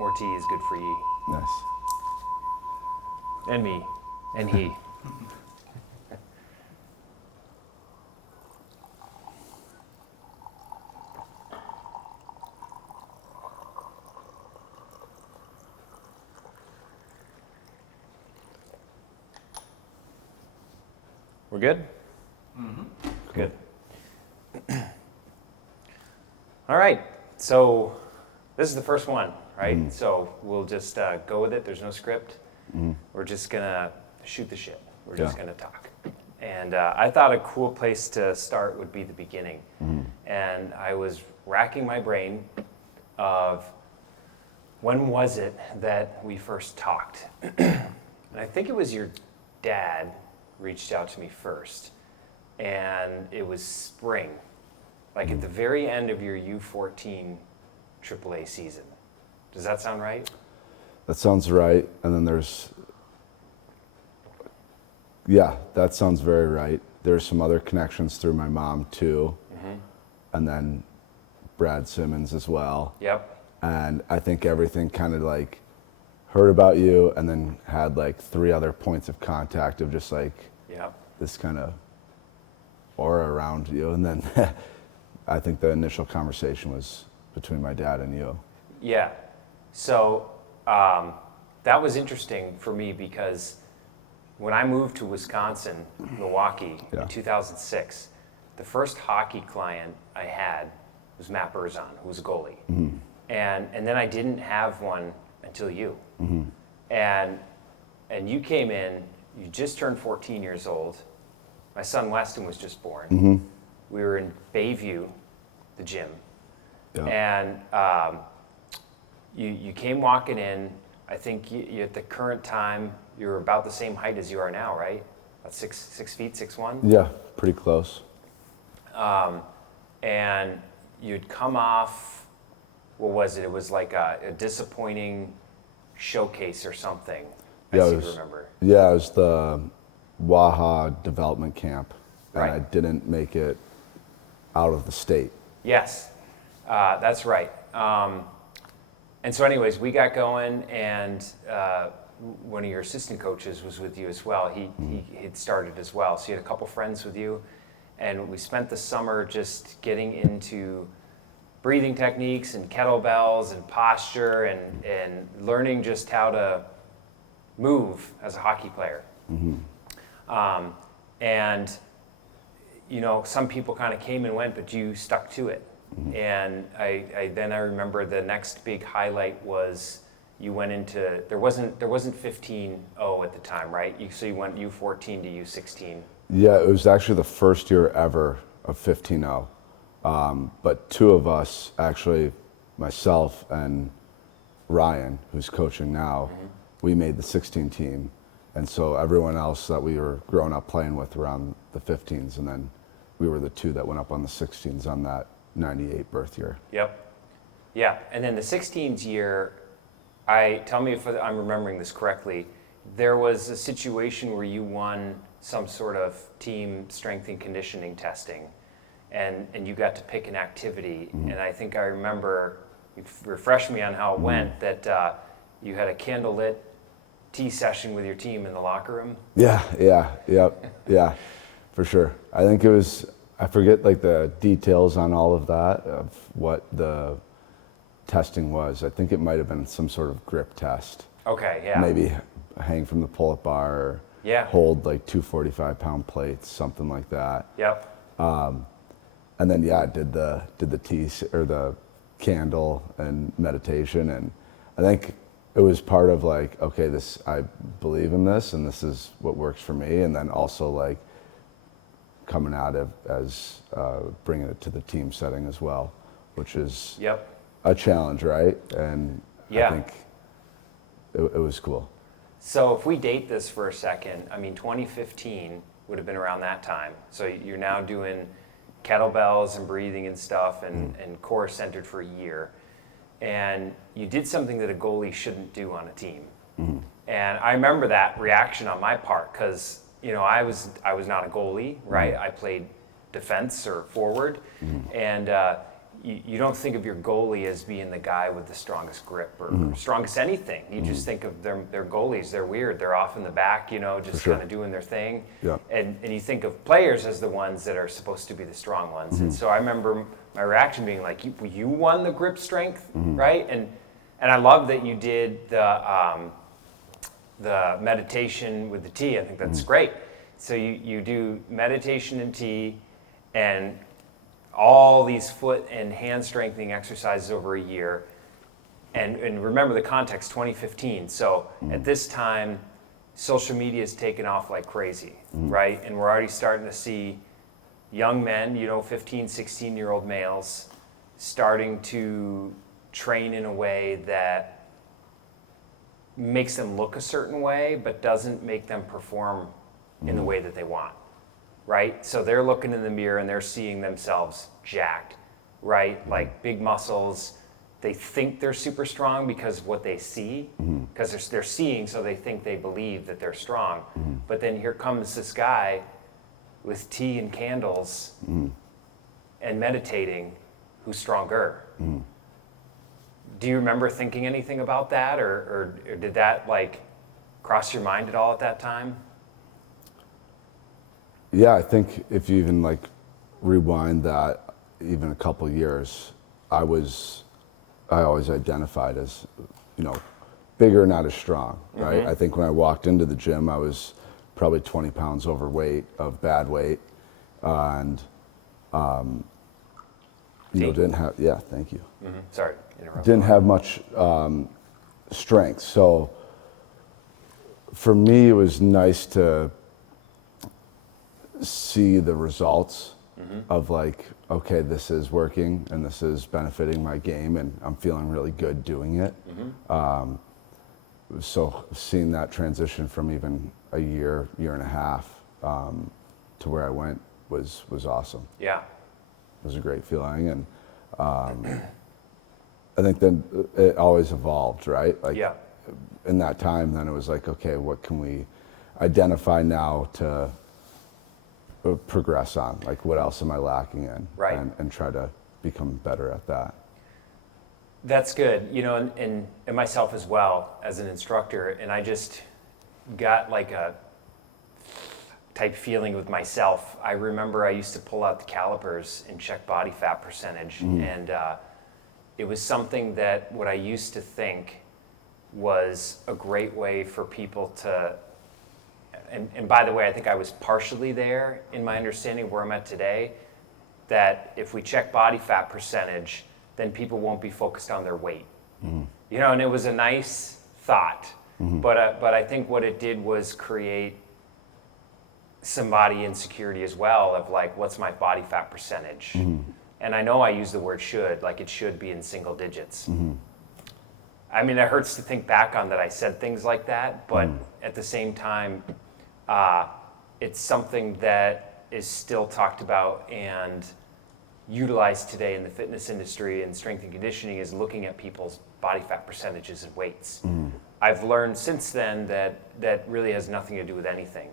More tea is good for ye. Nice. And me. And he. We're good? Mm-hmm. Good. All right. So this is the first one, right? Mm-hmm. So we'll just go with it. There's no script. Mm-hmm. We're just going to shoot the shit. We're just going to talk. And I thought a cool place to start would be the beginning. Mm-hmm. And I was racking my brain of when was it that we first talked? And I think it was your dad reached out to me first, and it was spring, like at the very end of your U14 AAA season. Does that sound right? That sounds right. And then that sounds very right. There's some other connections through my mom too, and then Brad Simmons as well. Yep. And I think everything kind of like heard about you and then had like 3 other points of contact of just like this kind of aura around you. And then I think the initial conversation was between my dad and you. Yeah. So that was interesting for me because when I moved to Wisconsin, Milwaukee, in 2006, the first hockey client I had was Matt Berzon, who was a goalie. Mm-hmm. And then I didn't have one until you. Mm-hmm. And you came in, you just turned 14 years old. My son Weston was just born. Mm-hmm. We were in Bayview, the gym. Yeah. And you came walking in. I think you at the current time, you're about the same height as you are now, right? About 6 feet, 6'1"? Yeah, pretty close. And you'd come off, what was it? It was like a disappointing showcase or something. I seem to remember. Yeah, it was the Waha development camp. And right. I didn't make it out of the state. Yes, that's right. And so anyways, we got going, and one of your assistant coaches was with you as well. He'd started as well. So you had a couple friends with you, and we spent the summer just getting into breathing techniques and kettlebells and posture and learning just how to move as a hockey player. Mm-hmm. And, you know, some people kind of came and went, but you stuck to it. Mm-hmm. And I remember the next big highlight was you went into, there wasn't 15-0 at the time, right? So you went U14 to U16. Yeah, it was actually the first year ever of 15-0. But 2 of us, actually myself and Ryan, who's coaching now, we made the 16 team. And so everyone else that we were growing up playing with were on the 15s, and then we were the 2 that went up on the 16s on that 98 birth year. Yep. Yeah, and then the 16s year, tell me if I'm remembering this correctly, there was a situation where you won some sort of team strength and conditioning testing, and you got to pick an activity. Mm-hmm. And I think I remember, you refreshed me on how it went, that you had a candlelit tea session with your team in the locker room. Yeah, for sure. I think it was, I forget like the details on all of that, of what the testing was. I think it might have been some sort of grip test. Okay, yeah. Maybe hang from the pull-up bar, or hold like 2 45-pound plates, something like that. Yep. And then did the tea or the candle and meditation, and I think it was part of like, okay, I believe in this, and this is what works for me, and then also like coming out of as bringing it to the team setting as well, which is a challenge, right? And I think it was cool. So if we date this for a second, I mean, 2015 would have been around that time. So you're now doing kettlebells and breathing and stuff, and core centered for a year. And you did something that a goalie shouldn't do on a team. Mm-hmm. And I remember that reaction on my part, because you know I was not a goalie, right? I played defense or forward, and you don't think of your goalie as being the guy with the strongest grip or strongest anything. You just think of their goalies. They're weird. They're off in the back, just kind of doing their thing. Yeah. And you think of players as the ones that are supposed to be the strong ones. And so I remember my reaction being like, you won the grip strength, right? And I love that you did the meditation with the tee. I think that's great. So you do meditation and tee and all these foot and hand strengthening exercises over a year. And remember the context, 2015. So at this time, social media is taking off like crazy, right? And we're already starting to see young men, 15, 16-year-old males, starting to train in a way that makes them look a certain way, but doesn't make them perform in the way that they want. Right? So they're looking in the mirror and they're seeing themselves jacked, right? Like big muscles. They think they're super strong because of what they see, because they're seeing, so they think they believe that they're strong. But then here comes this guy with tea and candles and meditating who's stronger. Do you remember thinking anything about that, or did that like cross your mind at all at that time? Yeah, I think if you even like rewind that even a couple years, I always identified as, bigger, not as strong, right? I think when I walked into the gym, I was probably 20 pounds overweight of bad weight, and didn't have, thank you. Sorry, interrupt. Didn't have much strength. So for me, it was nice to see the results of like, okay, this is working and this is benefiting my game and I'm feeling really good doing it. So seeing that transition from even a year and a half to where I went was awesome. Yeah. It was a great feeling. And I think then it always evolved, right? Like in that time, then it was like, okay, what can we identify now to progress on? Like, what else am I lacking in? Right. And try to become better at that. That's good, and myself as well as an instructor, and I just got like a type feeling with myself. I remember I used to pull out the calipers and check body fat percentage, and it was something that what I used to think was a great way for people to, and by the way, I think I was partially there in my understanding of where I'm at today, that if we check body fat percentage, then people won't be focused on their weight. And it was a nice thought, but I think what it did was create some body insecurity as well of like, what's my body fat percentage? And I know I use the word should, like it should be in single digits. I mean, it hurts to think back on that I said things like that, but at the same time, it's something that is still talked about and utilized today in the fitness industry and strength and conditioning is looking at people's body fat percentages and weights. I've learned since then that really has nothing to do with anything.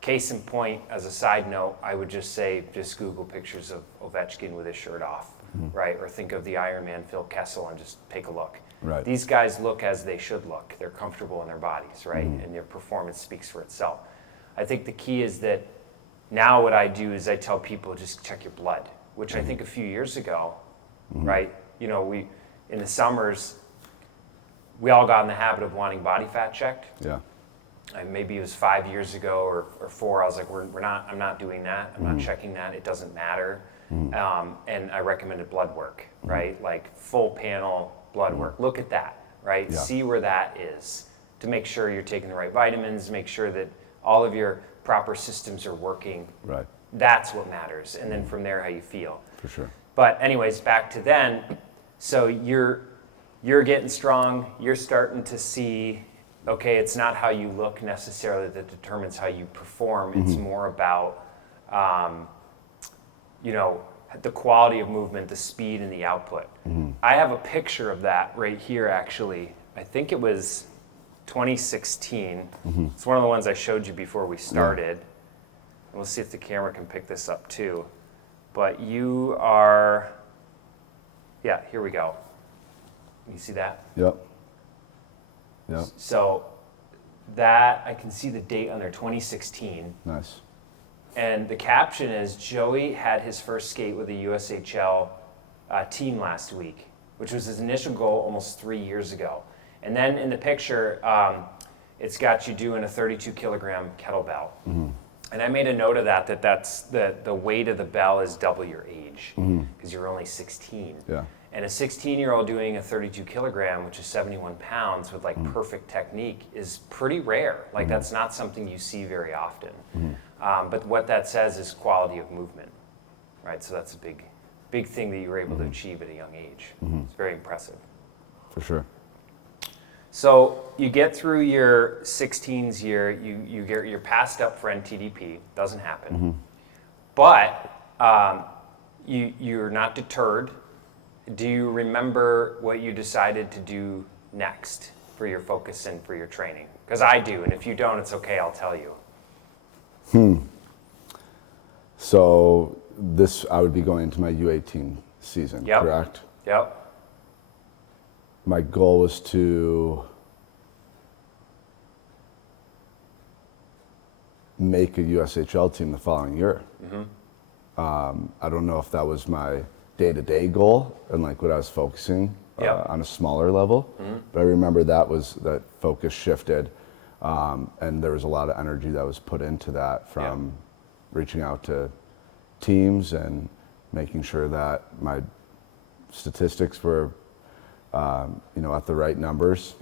Case in point, as a side note, I would just say, just Google pictures of Ovechkin with his shirt off, right? Or think of the Ironman Phil Kessel and just take a look. Right. These guys look as they should look. They're comfortable in their bodies, right? And their performance speaks for itself. I think the key is that now what I do is I tell people just check your blood, which I think a few years ago, right? We in the summers, we all got in the habit of wanting body fat checked. Yeah. Maybe it was 5 years ago or 4. I was like, I'm not doing that. I'm not checking that. It doesn't matter. And I recommended blood work, right? Like full panel blood work. Look at that, right? Yeah. See where that is to make sure you're taking the right vitamins, make sure that all of your proper systems are working. Right. That's what matters. And then from there, how you feel. For sure. But anyways, back to then. So you're getting strong. You're starting to see, okay, it's not how you look necessarily that determines how you perform. It's more about, the quality of movement, the speed, and the output. I have a picture of that right here, actually. I think it was 2016. It's one of the ones I showed you before we started. We'll see if the camera can pick this up too. But you are Yeah, here we go. You see that? Yep. Yep. So that, I can see the date on there, 2016. Nice. And the caption is, Joey had his first skate with the USHL team last week, which was his initial goal almost 3 years ago. And then in the picture, it's got you doing a 32 kilogram kettlebell. Mm-hmm. And I made a note of that's the weight of the bell is double your age, because you're only 16. Yeah. And a 16-year-old doing a 32 kilogram, which is 71 pounds with like perfect technique, is pretty rare. Like that's not something you see very often. But what that says is quality of movement, right? So that's a big thing that you were able to achieve at a young age. It's very impressive. For sure. So you get through your 16s year, you're passed up for NTDP, doesn't happen. But you're not deterred. Do you remember what you decided to do next for your focus and for your training? Because I do, and if you don't, it's okay, I'll tell you. So I would be going into my U18 season, Yep. correct? Yep. My goal was to make a USHL team the following year. I don't know if that was my day-to-day goal and like what I was focusing Yep. on a smaller level, but I remember that focus shifted, and there was a lot of energy that was put into that from reaching out to teams and making sure that my statistics were at the right numbers,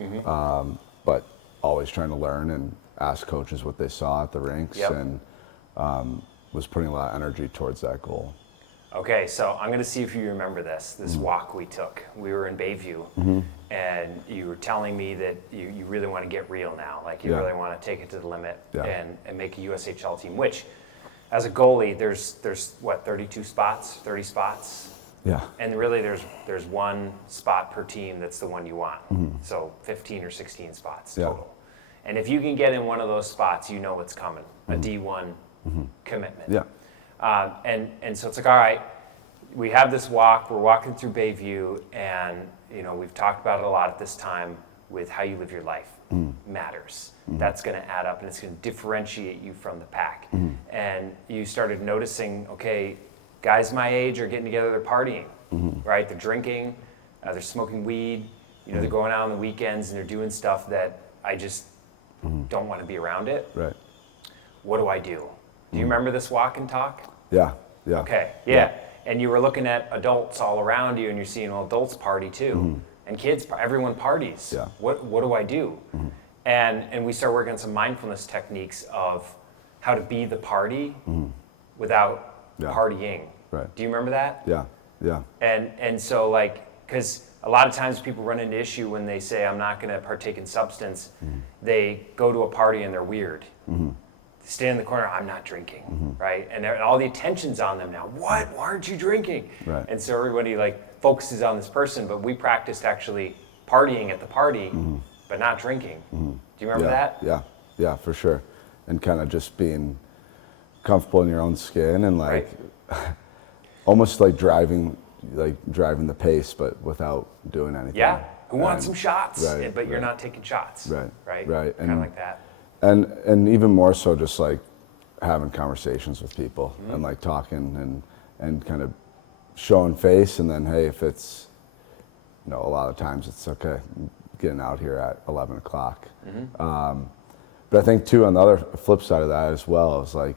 but always trying to learn and ask coaches what they saw at the rinks, and was putting a lot of energy towards that goal. Okay, so I'm going to see if you remember this walk we took. We were in Bayview, and you were telling me that you really want to get real now. Like you really want to take it to the limit and make a USHL team, which as a goalie, there's what, 32 spots, 30 spots? Yeah. And really there's one spot per team that's the one you want. So 15 or 16 spots total. And if you can get in one of those spots, you know what's coming, a D1 commitment. Yeah. And so it's like, all right, we have this walk, we're walking through Bayview, and we've talked about it a lot at this time with how you live your life matters. That's going to add up, and it's going to differentiate you from the pack. And you started noticing, okay, guys my age are getting together, they're partying, right? They're drinking, they're smoking weed, they're going out on the weekends and they're doing stuff that I just don't want to be around it. Right. What do I do? Do you remember this walk and talk? Yeah. Yeah. Okay, yeah. And you were looking at adults all around you and you're seeing, well, adults party too. And kids, everyone parties. Yeah. What do I do? And we started working on some mindfulness techniques of how to be the party without partying. Right. Do you remember that? Yeah. Yeah. And so like, because a lot of times people run into issue when they say, I'm not going to partake in substance, they go to a party and they're weird. Stand in the corner, I'm not drinking, right? And all the attention's on them now. What? Why aren't you drinking? Right. And so everybody like focuses on this person, but we practiced actually partying at the party, but not drinking. Do you remember that? Yeah. Yeah, for sure. And kind of just being comfortable in your own skin and like almost like driving the pace, but without doing anything. Yeah. Who wants some shots? Right, But you're not taking shots. Right. Right. Kind of like that. And even more so just like having conversations with people and like talking and kind of showing face, and then hey, if it's a lot of times it's okay getting out here at 11 o'clock. But I think too, on the other flip side of that as well, is like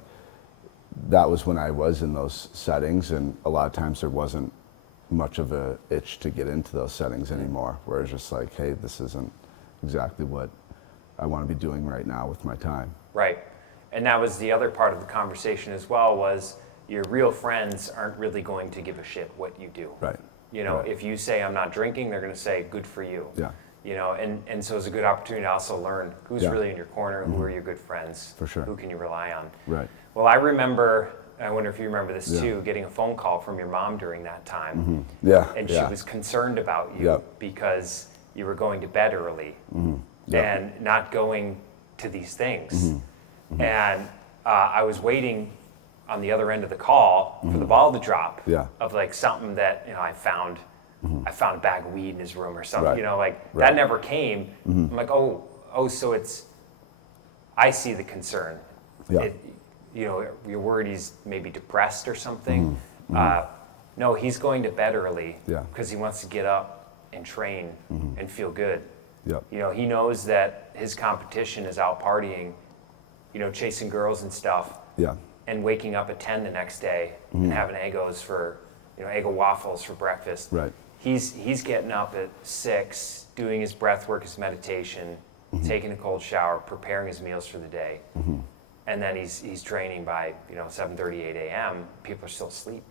that was when I was in those settings, and a lot of times there wasn't much of a itch to get into those settings anymore, where it's just like, hey, this isn't exactly what I want to be doing right now with my time. Right. And that was the other part of the conversation as well, was your real friends aren't really going to give a shit what you do. Right. If you say I'm not drinking, they're going to say good for you. Yeah. And so it's a good opportunity to also learn who's really in your corner, who are your good friends, For sure. who can you rely on. Right. Well, I remember, I wonder if you remember this too, getting a phone call from your mom during that time. Yeah. And she was concerned about you because you were going to bed early and not going to these things. And I was waiting on the other end of the call for the ball to drop of like something that I found I found a bag of weed in his room or something, Right. you know, like Right. that never came. I'm like, oh, so I see the concern. Yeah. You know, you're worried he's maybe depressed or something. No, he's going to bed early Yeah. because he wants to get up and train and feel good. Yep. You know, he knows that his competition is out partying, you know, chasing girls and stuff, Yeah. and waking up at 10 the next day and having Eggos for, you know, Eggo waffles for breakfast. Right. He's getting up at 6, doing his breath work, his meditation, taking a cold shower, preparing his meals for the day. And then he's training by, you know, 7:30, 8 a.m. People are still asleep.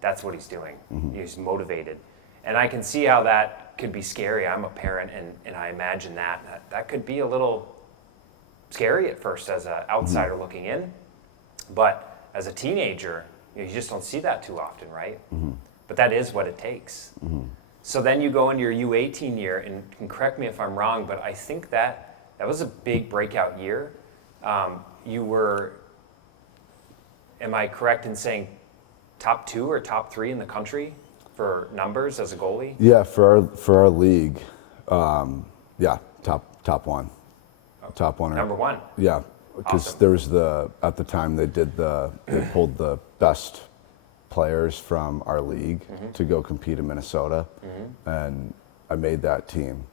That's what he's doing. He's motivated. And I can see how that could be scary. I'm a parent, and I imagine that could be a little scary at first as an outsider looking in. But as a teenager, you know, you just don't see that too often, right? But that is what it takes. So then you go into your U18 year, and correct me if I'm wrong, but I think that was a big breakout year. You were, am I correct in saying top 2 or top 3 in the country for numbers as a goalie? Yeah, for our league, yeah, top one. Top one. Number 1. Yeah, because Awesome. there was at the time they pulled the best players from our league to go compete in Minnesota, and I made that team.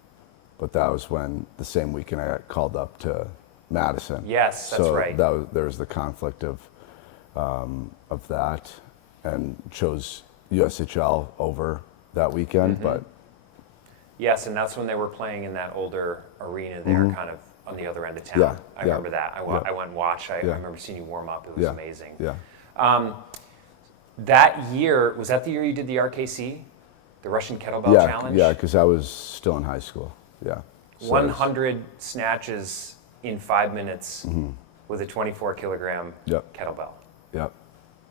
But that was when the same weekend I got called up to Madison. Yes, that's right. So there was the conflict of that, and chose USHL over that weekend. But Yes, and that's when they were playing in that older arena there, kind of on the other end of town. Yeah, I yeah. remember that. I went and watched. I Yeah. remember seeing you warm up. It was Yeah. amazing. Yeah, That year, was that the year you did the RKC? The Russian Kettlebell yeah, Challenge? yeah, because I was still in high school. Yeah, So I was- 100 snatches in 5 minutes with a 24 kilogram Yep. kettlebell. Yep.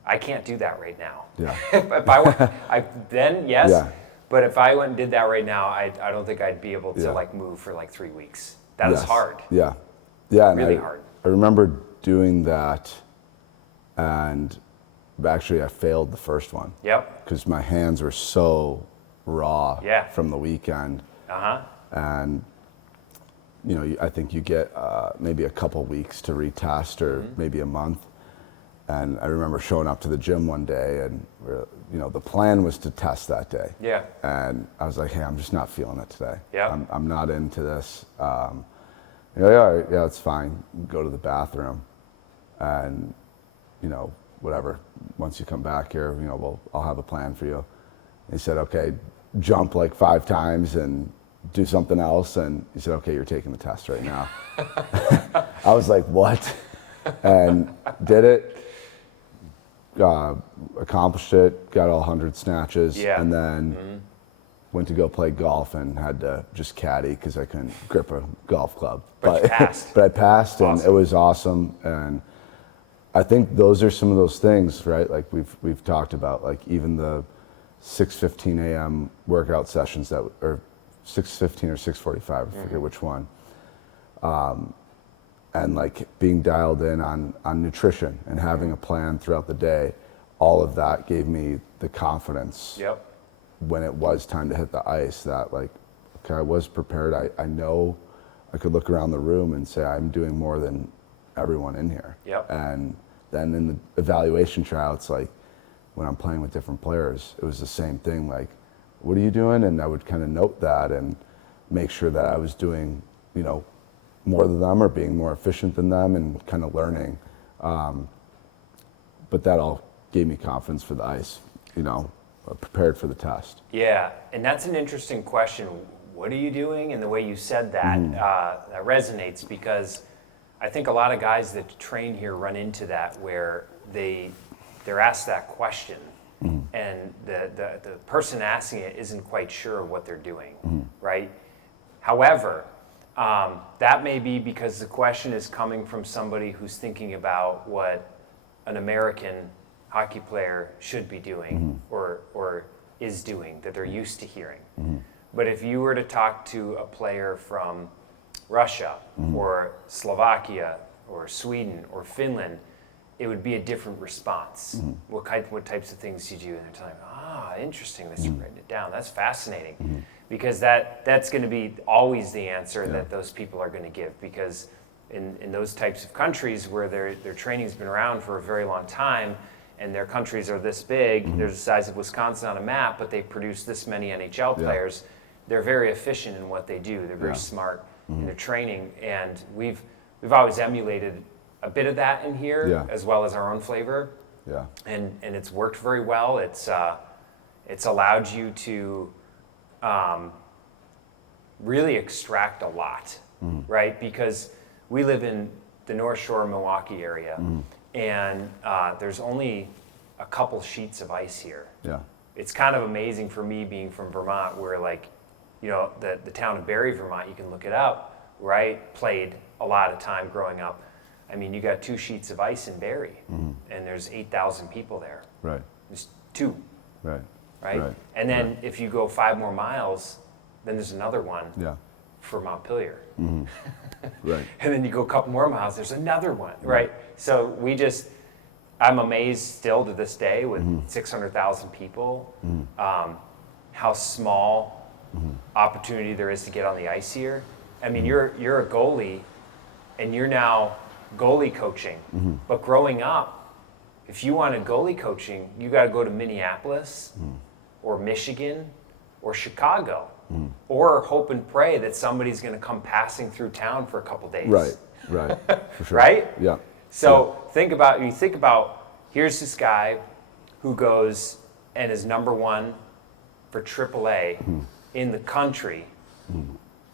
I can't do that right now. Yeah. If I went, then yes, Yeah. but if I went and did that right now, I don't think I'd be able to Yeah. like move for like 3 weeks. That is Yes. hard. Yeah, yeah, and Really hard. I remember doing that, and actually I failed the first one Yep. because my hands were so raw Yeah. from the weekend, Uh-huh. and you know, I think you get maybe a couple weeks to retest, or maybe a month. And I remember showing up to the gym one day, and you know, the plan was to test that day. Yeah. And I was like, hey, I'm just not feeling it today. Yeah. I'm not into this. You know, yeah, all right, yeah, it's fine. Go to the bathroom, and you know, whatever. Once you come back here, you know, I'll have a plan for you. He said, okay, jump like 5 times and do something else. And he said, okay, you're taking the test right now. I was like, what? And did it. Accomplished it. Got all 100 snatches. Yeah. And then went to go play golf and had to just caddy because I couldn't grip a golf club. But you passed. But I passed, and Awesome. it was awesome. And I think those are some of those things, right? Like we've talked about, like even the 6:15 a.m. workout sessions or 6:15 or 6:45, I forget which one. And like being dialed in on nutrition and having a plan throughout the day, all of that gave me the confidence Yep. when it was time to hit the ice that like, okay, I was prepared. I know I could look around the room and say I'm doing more than everyone in here. Yep. And then in the evaluation tryouts, like when I'm playing with different players, it was the same thing. Like, what are you doing? And I would kind of note that and make sure that I was doing, you know, more than them or being more efficient than them and kind of learning. But that all gave me confidence for the ice, you know, prepared for the test. Yeah, and that's an interesting question. What are you doing? And the way you said that, that resonates, because I think a lot of guys that train here run into that where they're asked that question, and the person asking it isn't quite sure what they're doing, right? However, that may be because the question is coming from somebody who's thinking about what an American hockey player should be doing or is doing, that they're used to hearing. But if you were to talk to a player from Russia or Slovakia or Sweden or Finland, it would be a different response. What types of things did you do? And they're telling me, Interesting that you're writing it down. That's fascinating, because that's going to be always the answer that those people are going to give, because in those types of countries where their training's been around for a very long time, and their countries are this big, they're the size of Wisconsin on a map, but they produce this many NHL players. They're very efficient in what they do. They're very smart in their training, and we've always emulated a bit of that in here, as well as our own flavor. Yeah. And it's worked very well. It's allowed you to really extract a lot, right? Because we live in the North Shore Milwaukee area, and there's only a couple sheets of ice here. Yeah. It's kind of amazing for me, being from Vermont, where, like, you know, the town of Barrie, Vermont, you can look it up, where I played a lot of time growing up. I mean, you got 2 sheets of ice in Barrie, and there's 8,000 people there. Right. There's 2. Right. Right? And then if you go 5 more miles, then there's another one for Montpelier. Right. And then you go a couple more miles, there's another one, right? So I'm amazed still to this day with 600,000 people, how small opportunity there is to get on the ice here. I mean, you're a goalie, and you're now goalie coaching. But growing up, if you wanted goalie coaching, you got to go to Minneapolis or Michigan or Chicago, or hope and pray that somebody's going to come passing through town for a couple days. Right. For sure. Right? Yeah. So think about, here's this guy who goes and is #1 for AAA in the country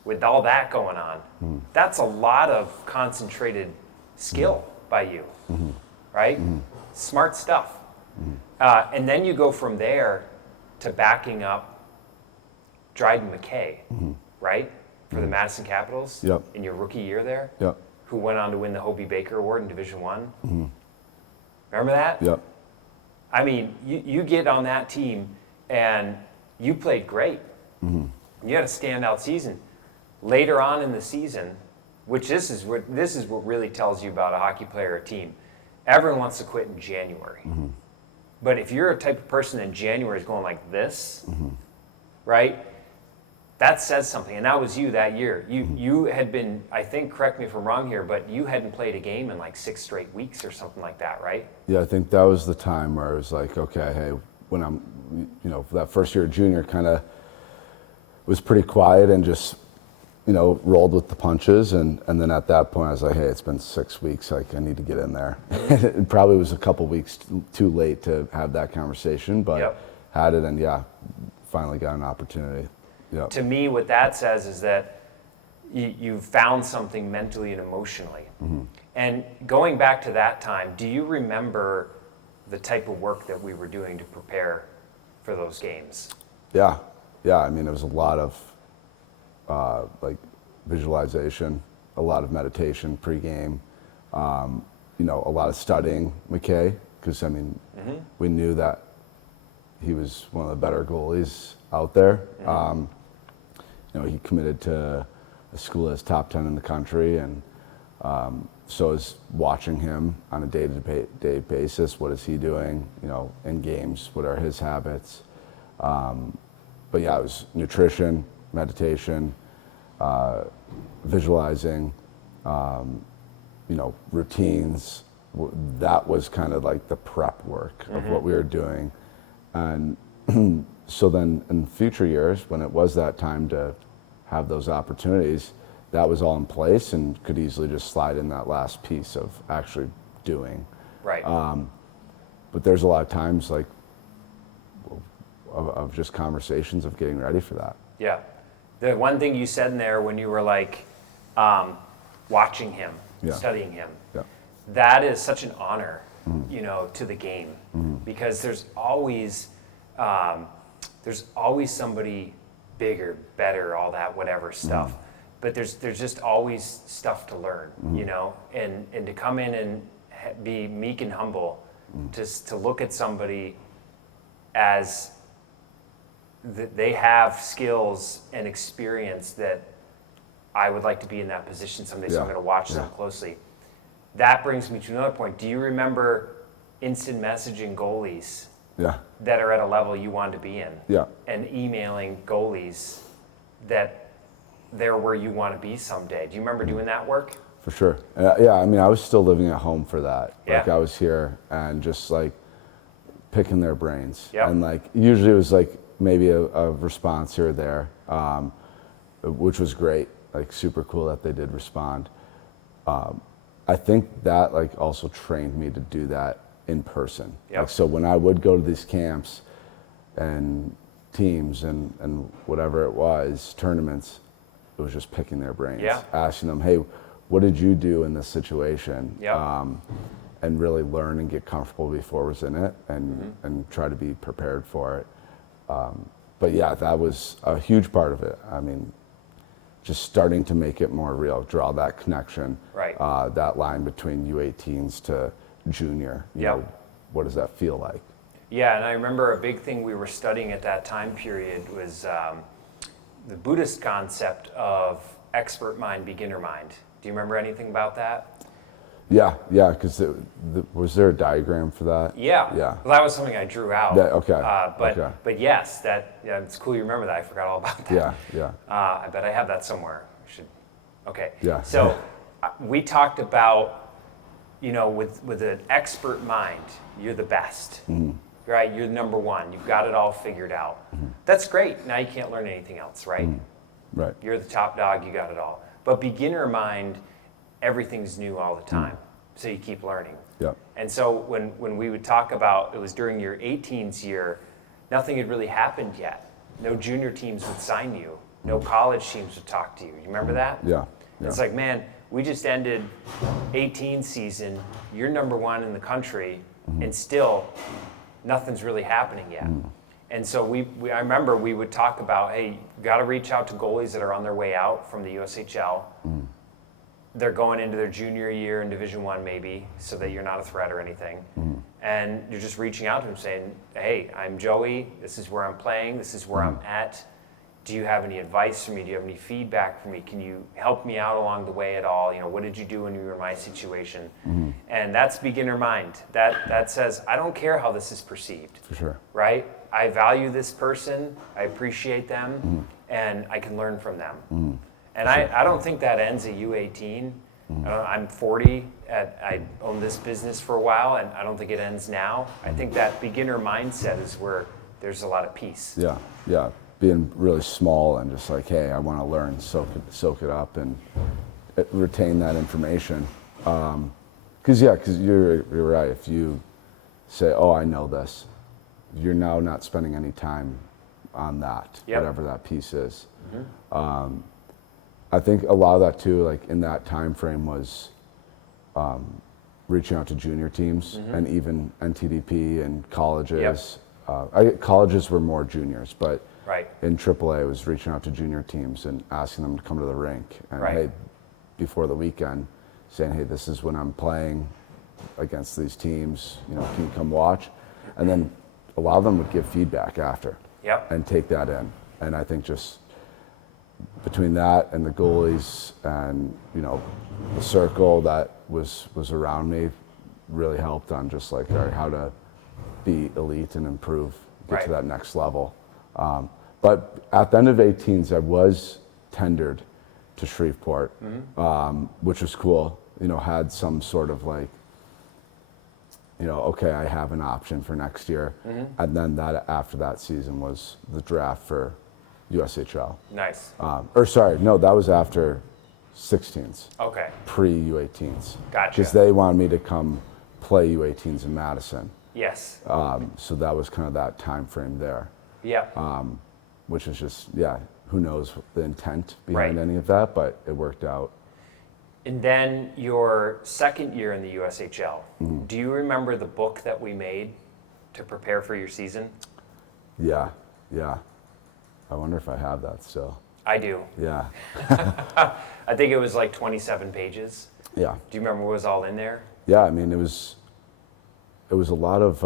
with all that going on. That's a lot of concentrated skill by you, right? Smart stuff. And then you go from there to backing up Dryden McKay, right? For the Madison Capitals in your rookie year there, who went on to win the Hobey Baker Award in Division I. Remember that? Yep. I mean, you get on that team, and you played great. You had a standout season. Later on in the season, which this is what really tells you about a hockey player or team. Everyone wants to quit in January. But if you're a type of person that January is going like this, right? That says something, and that was you that year. You had been, I think, correct me if I'm wrong here, but you hadn't played a game in like 6 straight weeks or something like that, right? Yeah, I think that was the time where I was like, okay, hey, when I'm, that first year of junior, kind of was pretty quiet and just, rolled with the punches. And then at that point, I was like, hey, it's been 6 weeks. Like, I need to get in there. It probably was a couple weeks too late to have that conversation, but had it, and finally got an opportunity. Yep. To me, what that says is that you found something mentally and emotionally. And going back to that time, do you remember the type of work that we were doing to prepare for those games? Yeah. I mean, it was a lot of like visualization, a lot of meditation pregame, a lot of studying McKay, because we knew that he was one of the better goalies out there. He committed to a school that's top 10 in the country, and so is watching him on a day-to-day basis. What is he doing, in games? What are his habits? But it was nutrition, meditation, visualizing, routines. That was kind of like the prep work of what we were doing. And so then in future years, when it was that time to have those opportunities, that was all in place and could easily just slide in that last piece of actually doing. Right. But there's a lot of times like of just conversations of getting ready for that. Yeah. The one thing you said in there when you were like watching him, studying him, that is such an honor, to the game, because there's always somebody bigger, better, all that, whatever stuff. But there's just always stuff to learn, and to come in and be meek and humble, just to look at somebody as they have skills and experience that I would like to be in that position someday, so I'm going to watch them closely. That brings me to another point. Do you remember instant messaging goalies Yeah. that are at a level you want to be in. Yeah. And emailing goalies that they're where you want to be someday. Do you remember doing that work? For sure. Yeah, I mean, I was still living at home for that. Yeah. Like, I was here and just like picking their brains. Yep. And like, usually it was like maybe a response here or there, which was great. Like, super cool that they did respond. I think that like also trained me to do that in person. Yep. Like, so when I would go to these camps and teams and whatever it was, tournaments, it was just picking their brains, Yeah. asking them, hey, what did you do in this situation? Yep. And really learn and get comfortable before I was in it and try to be prepared for it. But yeah, that was a huge part of it. I mean, just starting to make it more real, draw that connection, Right. That line between U18s to junior. You Yep. know, what does that feel like? Yeah, and I remember a big thing we were studying at that time period was the Buddhist concept of expert mind, beginner mind. Do you remember anything about that? Yeah, because was there a diagram for that? Yeah. Yeah. Well, that was something I drew out. Okay. Okay. But yes, it's cool you remember that. I forgot all about that. Yeah. I bet I have that somewhere. Okay. Yeah. So we talked about, with an expert mind, you're the best, right? You're number one. You've got it all figured out. That's great. Now you can't learn anything else, right? Right. You're the top dog. You got it all. But beginner mind, everything's new all the time. So you keep learning. Yeah. And so when we would talk about, it was during your 18s year, nothing had really happened yet. No junior teams would sign you. No college teams would talk to you. You remember that? Yeah. It's like, man, we just ended 18 season. You're number one in the country, and still nothing's really happening yet. And so I remember we would talk about, hey, you got to reach out to goalies that are on their way out from the USHL. They're going into their junior year in Division I maybe, so that you're not a threat or anything. And you're just reaching out to them saying, hey, I'm Joey. This is where I'm playing. This is where I'm at. Do you have any advice for me? Do you have any feedback for me? Can you help me out along the way at all? What did you do when you were in my situation? And that's beginner mind. That says, I don't care how this is perceived. For sure. Right? I value this person. I appreciate them. And I can learn from them. And I don't think that ends at U18. I'm 40. I owned this business for a while, and I don't think it ends now. I think that beginner mindset is where there's a lot of peace. Yeah. Being really small and just like, hey, I want to learn, soak it up, and retain that information. Because you're right. If you say, oh, I know this, you're now not spending any time on that, whatever that piece is. I think a lot of that too, like in that time frame, was reaching out to junior teams and even NTDP and colleges. Colleges were more juniors, but in AAA, I was reaching out to junior teams and asking them to come to the rink. And hey, before the weekend, saying, hey, this is when I'm playing against these teams. Can you come watch? And then a lot of them would give feedback after and take that in. And I think just between that and the goalies and the circle that was around me really helped on just like, all right, how to be elite and improve, get to that next level. But at the end of 18s, I was tendered to Shreveport, which was cool. Had some sort of like, okay, I have an option for next year. And then after that season was the draft for USHL. Nice. That was after 16s. Okay. Pre-U18s. Gotcha. Because they wanted me to come play U18s in Madison. Yes. So that was kind of that time frame there. Yeah. Which is just, who knows the intent behind any of that, but it worked out. And then your second year in the USHL, do you remember the book that we made to prepare for your season? Yeah. I wonder if I have that still. I do. Yeah. I think it was like 27 pages. Yeah. Do you remember what was all in there? Yeah, I mean, it was a lot of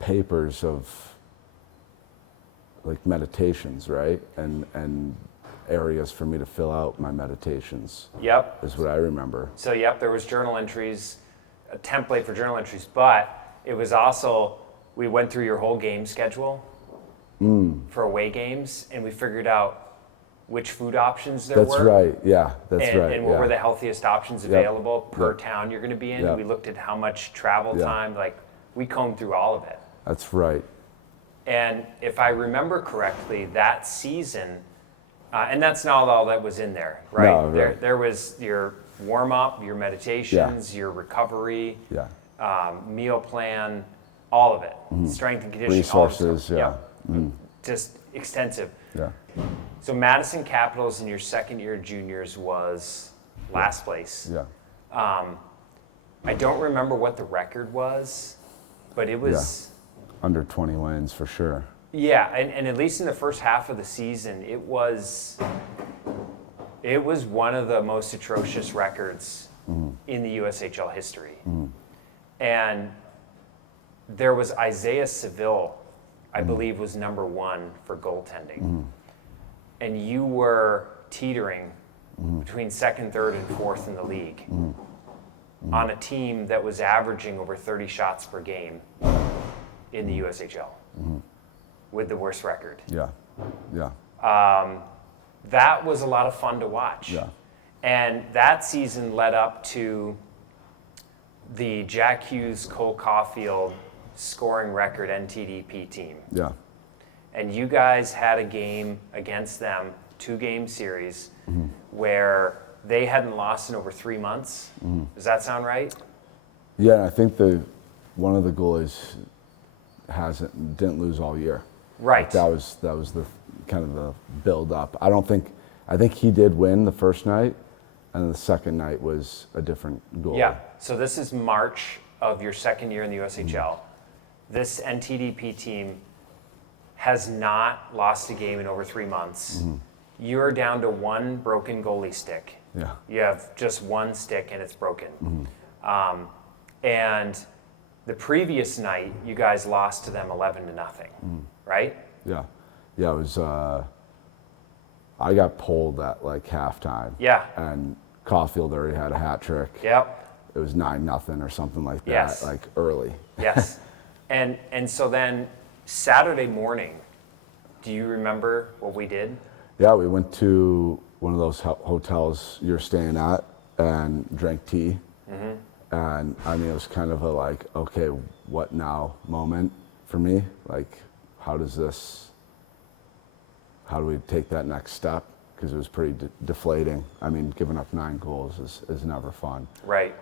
papers of like meditations, right? And areas for me to fill out my meditations. Yep. Is what I remember. So there was journal entries. a template for journal entries, but it was also, we went through your whole game schedule for away games, and we figured out which food options there That's were. right. Yeah, that's and, right. And what were the healthiest options available per town you're going to be in. Yep. We looked at how much travel time, like we combed through all of it. That's right. And if I remember correctly, that season, and that's not all that was in there, right? No, right. There was your warm up, your meditations, your recovery, meal plan, all of it, strength and conditioning, resources, just extensive. Yeah. So Madison Capitals in your second year of juniors was last place. Yeah. I don't remember what the record was, but it was under 20 wins for sure. Yeah, and at least in the first half of the season, it was one of the most atrocious records in the USHL history. And there was Isaiah Seville, I believe, was number one for goaltending. And you were teetering between second, third, and fourth in the league on a team that was averaging over 30 shots per game in the USHL with the worst record. Yeah. Yeah. That was a lot of fun to watch. Yeah. And that season led up to the Jack Hughes, Cole Caulfield scoring record NTDP team. Yeah. And you guys had a game against them, 2-game series, where they hadn't lost in over 3 months. Does that sound right? Yeah, I think one of the goalies didn't lose all year. Right. Like that was the kind of the build up. I think he did win the first night, and the second night was a different goal. Yeah. So this is March of your second year in the USHL. This NTDP team has not lost a game in over 3 months. You're down to one broken goalie stick. Yeah. You have just one stick and it's broken. And the previous night, you guys lost to them 11-0, right? Yeah. Yeah, it was, I got pulled at like halftime. Yeah. And Caulfield already had a hat trick. Yep. It was 9-0 or something like that, Yes. like early. Yes. And so then Saturday morning, do you remember what we did? Yeah, we went to one of those hotels you're staying at and drank tea. And I mean, it was kind of a like, okay, what now moment for me? Like, how do we take that next step? Because it was pretty deflating. I mean, giving up 9 goals is never fun. Right.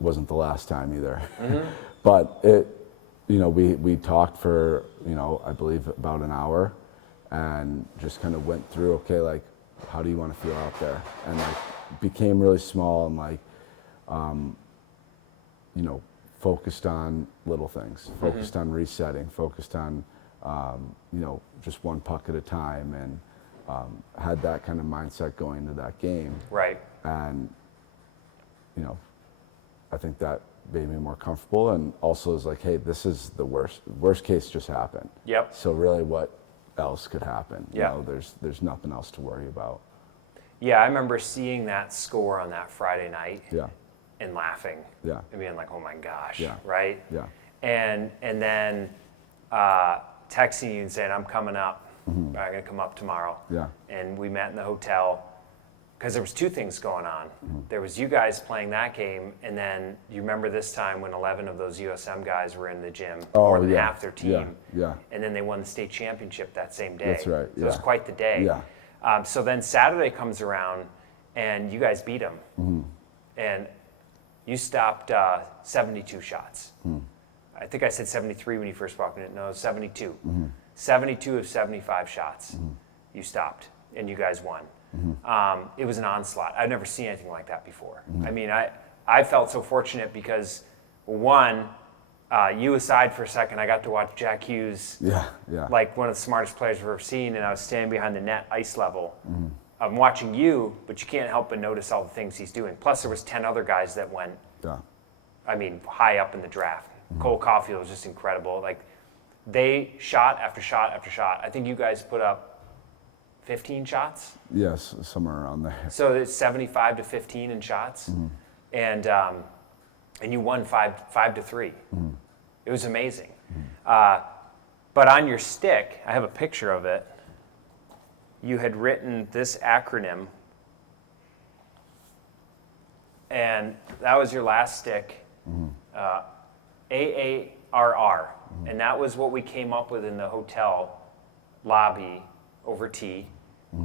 Wasn't the last time either. But we talked for, I believe about an hour and just kind of went through, okay, like, how do you want to feel out there? And like, became really small and like, focused on little things, focused on resetting, focused on, just one puck at a time, and had that kind of mindset going into that game. Right. And, I think that made me more comfortable, and also is like, hey, this is the worst case just happened. Yep. So really what else could happen? Yeah. There's nothing else to worry about. Yeah, I remember seeing that score on that Friday night. Yeah. And laughing. Yeah. And being like, oh my gosh. Yeah. Right? Yeah. And then texting you and saying, I'm coming up. I'm going to come up tomorrow. Yeah. And we met in the hotel because there was 2 things going on. There was you guys playing that game, and then you remember this time when 11 of those USM guys were in the gym, more than half their team. Yeah. And then they won the state championship that same day. That's right. So it was quite the day. Yeah. So then Saturday comes around, and you guys beat them. And you stopped 72 shots. I think I said 73 when you first walked in. No, 72. 72 of 75 shots you stopped, and you guys won. It was an onslaught. I've never seen anything like that before. I mean, I felt so fortunate because, one, you aside for a second, I got to watch Jack Hughes, like one of the smartest players I've ever seen, and I was standing behind the net ice level. I'm watching you, but you can't help but notice all the things he's doing. Plus, there was 10 other guys that went, high up in the draft. Cole Caulfield was just incredible. Like, they shot after shot after shot. I think you guys put up 15 shots? Yes, somewhere around there. So it's 75 to 15 in shots. And and you won 5-3. It was amazing. But on your stick, I have a picture of it. You had written this acronym, and that was your last stick, AARR. And that was what we came up with in the hotel lobby over tea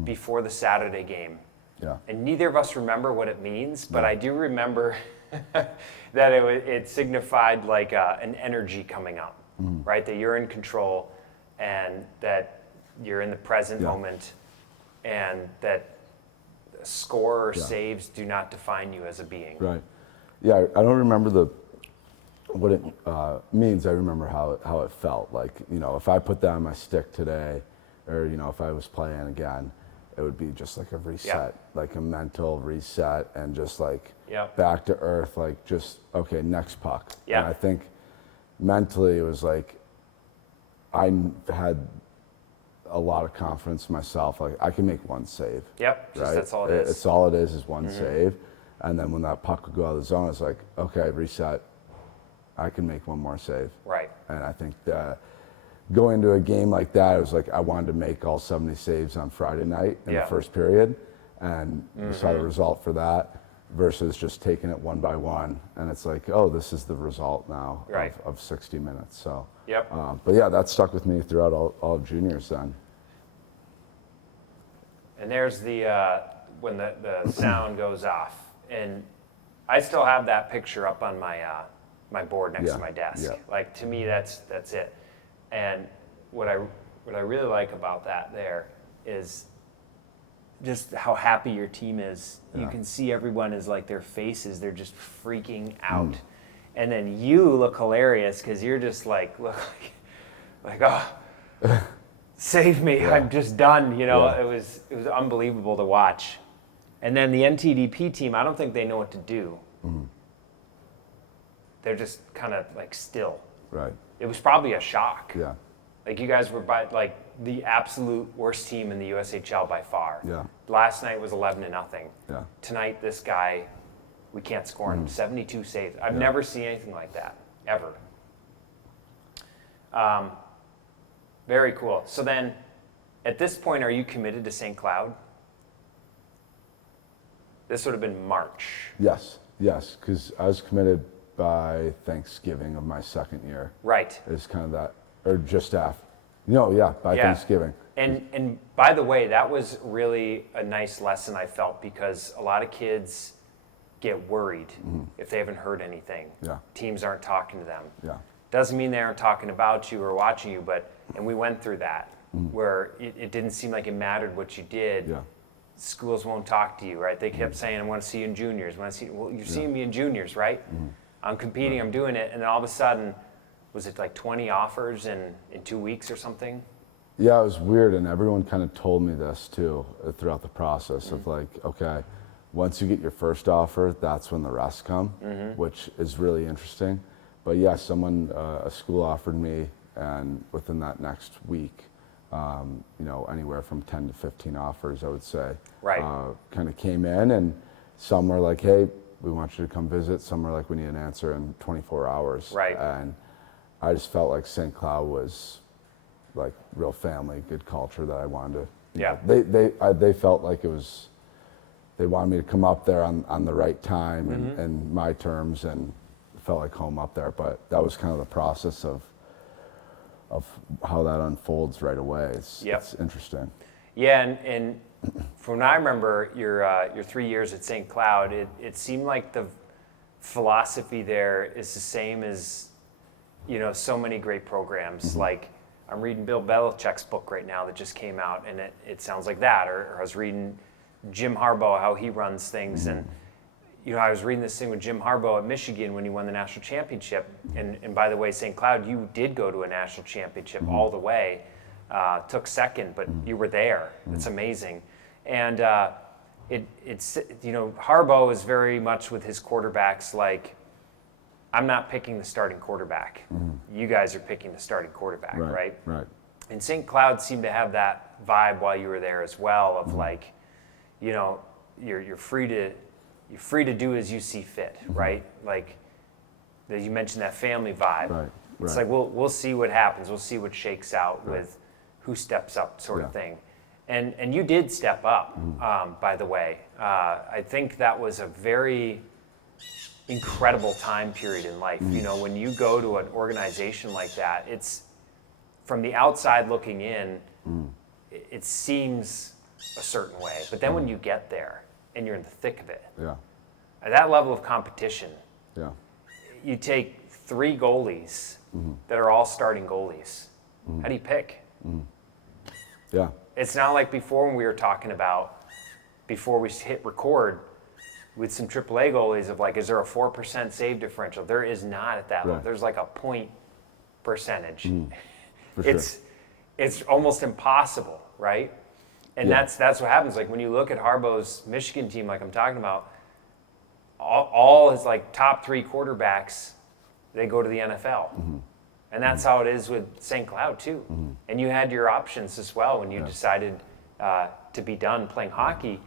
before the Saturday game. Yeah. And neither of us remember what it means, but I do remember that it signified like an energy coming up, right? That you're in control and that you're in the present moment, and that score or saves do not define you as a being. Right. Yeah, I don't remember what it means. I remember how it felt. Like, you know, if I put that on my stick today, or, you know, if I was playing again, it would be just like a reset, like a mental reset, and just like back to earth, like just, okay, next puck. Yeah. And I think mentally it was like, I had a lot of confidence in myself. Like, I can make one save. Yep, right? that's all it is. It's all it is one save. And then when that puck would go out of the zone, it's like, okay, reset. I can make one more save. Right. And I think going into a game like that, it was like I wanted to make all 70 saves on Friday night in the first period. And we saw the result for that versus just taking it one by one. And it's like, oh, this is the result now of 60 minutes. So, but yeah, that stuck with me throughout all of juniors then. And there's the, when the sound goes off. And I still have that picture up on my my board next to my desk. Like, to me, that's it. And what I really like about that there is just how happy your team is. You can see everyone is like, their faces, they're just freaking out. And then you look hilarious because you're just like, look like oh, save me, I'm just done. You know, it was unbelievable to watch. And then the NTDP team, I don't think they know what to do. They're just kind of like still. Right. It was probably a shock. Yeah. Like, you guys were by like the absolute worst team in the USHL by far. Yeah. Last night was 11-0. Yeah. Tonight, this guy, we can't score him. 72 saves. I've never seen anything like that, ever. Very cool. So then, at this point, are you committed to St. Cloud? This would have been March. Yes, because I was committed by Thanksgiving of my second year. Right. It's kind of that, or just after. By Thanksgiving. And by the way, that was really a nice lesson, I felt, because a lot of kids get worried if they haven't heard anything. Yeah. Teams aren't talking to them. Yeah. Doesn't mean they aren't talking about you or watching you, and we went through that where it didn't seem like it mattered what you did. Yeah. Schools won't talk to you, right? They kept saying, I want to see you in juniors. Well, you're seeing me in juniors, right? I'm competing, I'm doing it. And then all of a sudden, was it like 20 offers in 2 weeks or something? Yeah, it was weird. And everyone kind of told me this too throughout the process of like, okay, once you get your first offer, that's when the rest come, which is really interesting. But yeah, a school offered me, and within that next week, anywhere from 10 to 15 offers, I would say, kind of came in, and some were like, hey, we want you to come visit. Some were like, we need an answer in 24 hours. Right. And I just felt like St. Cloud was like real family, good culture that I wanted to, they felt like they wanted me to come up there on the right time and my terms, and felt like home up there. But that was kind of the process of how that unfolds right away. It's interesting. Yeah, and from what I remember, your 3 years at St. Cloud, it seemed like the philosophy there is the same as, so many great programs. Like, I'm reading Bill Belichick's book right now that just came out, and it sounds like that. Or I was reading Jim Harbaugh, how he runs things, and I was reading this thing with Jim Harbaugh at Michigan when he won the national championship. And by the way, St. Cloud, you did go to a national championship all the way. Took second, but you were there. It's amazing. And it's Harbaugh is very much with his quarterbacks like, I'm not picking the starting quarterback. You guys are picking the starting quarterback, right? Right. And St. Cloud seemed to have that vibe while you were there as well, of like, you're free to do as you see fit, right? Like, that you mentioned, that family vibe. Right. It's like we'll see what happens. We'll see what shakes out with who steps up, sort of Yeah. thing. And you did step up, by the way. I think that was a very incredible time period in life. You know, when you go to an organization like that, it's from the outside looking in, it seems a certain way. But then when you get there and you're in the thick of it, Yeah. at that level of competition, Yeah. you take 3 goalies that are all starting goalies. How do you pick? Yeah. It's not like before when we were talking about, before we hit record, with some AAA goalies of like, is there a 4% save differential? There is not at that level. Right. There's like a point percentage. For sure. It's almost impossible, right? And Yeah. that's what happens. Like when you look at Harbaugh's Michigan team, like I'm talking about, all his like top 3 quarterbacks, they go to the NFL. And that's how it is with St. Cloud too. And you had your options as well when you decided to be done playing hockey.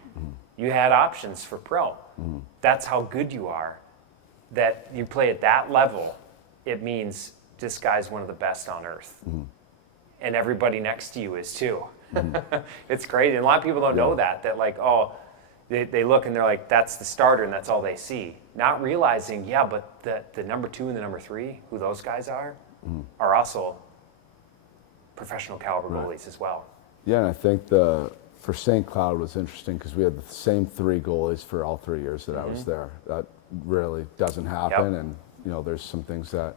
You had options for pro. That's how good you are. That you play at that level, it means this guy's one of the best on earth. And everybody next to you is too. It's crazy. And a lot of people don't know that like, oh, they look and they're like, that's the starter and that's all they see. Not realizing, yeah, but the number 2 and the number 3, who those guys are also professional caliber goalies as well. Yeah, and I think for St. Cloud was interesting because we had the same 3 goalies for all 3 years that I was there. That really doesn't happen, and you know, there's some things that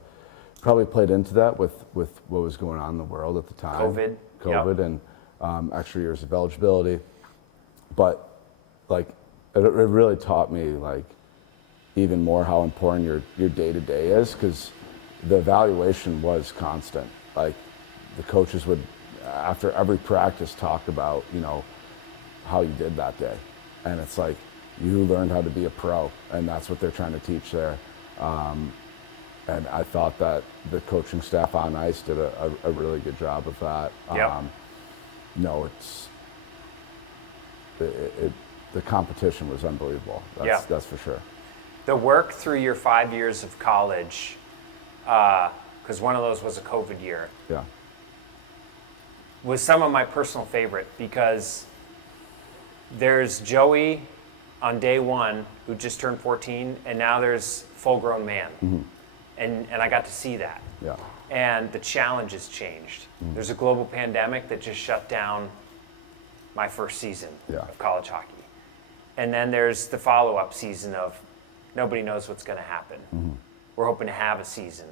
probably played into that with what was going on in the world at the time. COVID, and extra years of eligibility. But like, it really taught me like even more how important your day-to-day is, because the evaluation was constant. Like the coaches would, after every practice, talk about, you know, how you did that day. And it's like, you learned how to be a pro, and that's what they're trying to teach there. And I thought that the coaching staff on ice did a really good job of that. You know, the competition was unbelievable. That's for sure. The work through your 5 years of college, because one of those was a COVID year, Yeah. was some of my personal favorite, because there's Joey on day 1 who just turned 14, and now there's full-grown man. And I got to see that. Yeah. And the challenge has changed. There's a global pandemic that just shut down my first season of college hockey. And then there's the follow-up season of nobody knows what's going to happen. We're hoping to have a season.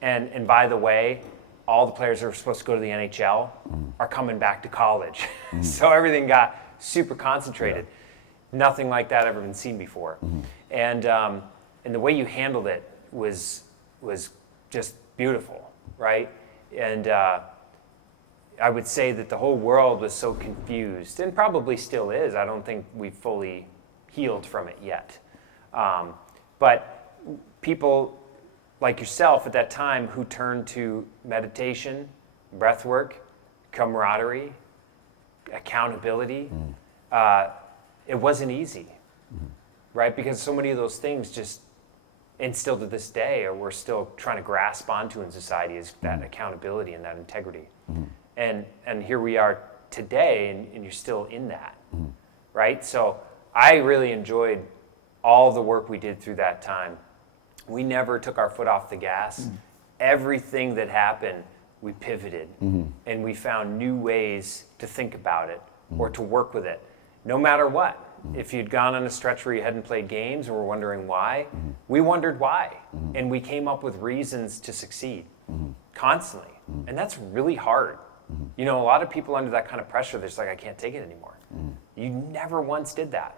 And by the way, all the players that are supposed to go to the NHL are coming back to college. So everything got super concentrated. Nothing like that ever been seen before. And the way you handled it was just beautiful, right? And I would say that the whole world was so confused, and probably still is. I don't think we've fully healed from it yet. But people like yourself at that time who turned to meditation, breath work, camaraderie, accountability, it wasn't easy, right? Because so many of those things just, and still to this day, or we're still trying to grasp onto in society, is that accountability and that integrity. And here we are today, and you're still in that, right? So I really enjoyed all the work we did through that time. We never took our foot off the gas. Everything that happened, we pivoted, and we found new ways to think about it or to work with it, no matter what. If you'd gone on a stretch where you hadn't played games and were wondering why, we wondered why. And we came up with reasons to succeed constantly. And that's really hard. You know, a lot of people under that kind of pressure, they're just like, I can't take it anymore. You never once did that.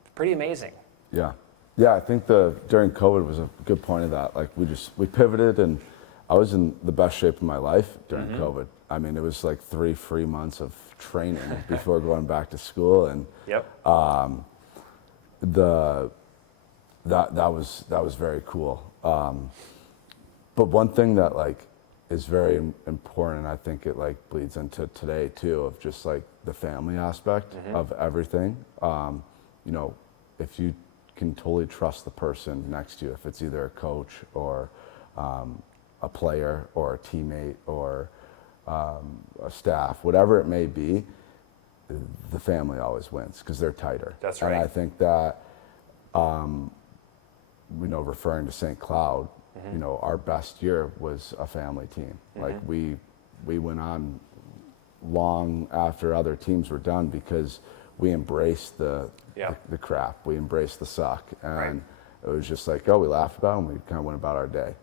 It's pretty amazing. Yeah. Yeah, I think during COVID was a good point of that. Like we pivoted, and I was in the best shape of my life during COVID. I mean, it was like 3 free months of training before going back to school, and that was very cool. But one thing that like is very important, I think it like bleeds into today too, of just like the family aspect of everything. You know, if you can totally trust the person next to you, if it's either a coach or a player or a teammate or a staff, whatever it may be, the family always wins because they're tighter. That's right. And I think that, referring to St. Cloud, our best year was a family team. Like we went on long after other teams were done because we embraced the crap, we embraced the suck, and it was just like, we laughed about it and we kind of went about our day.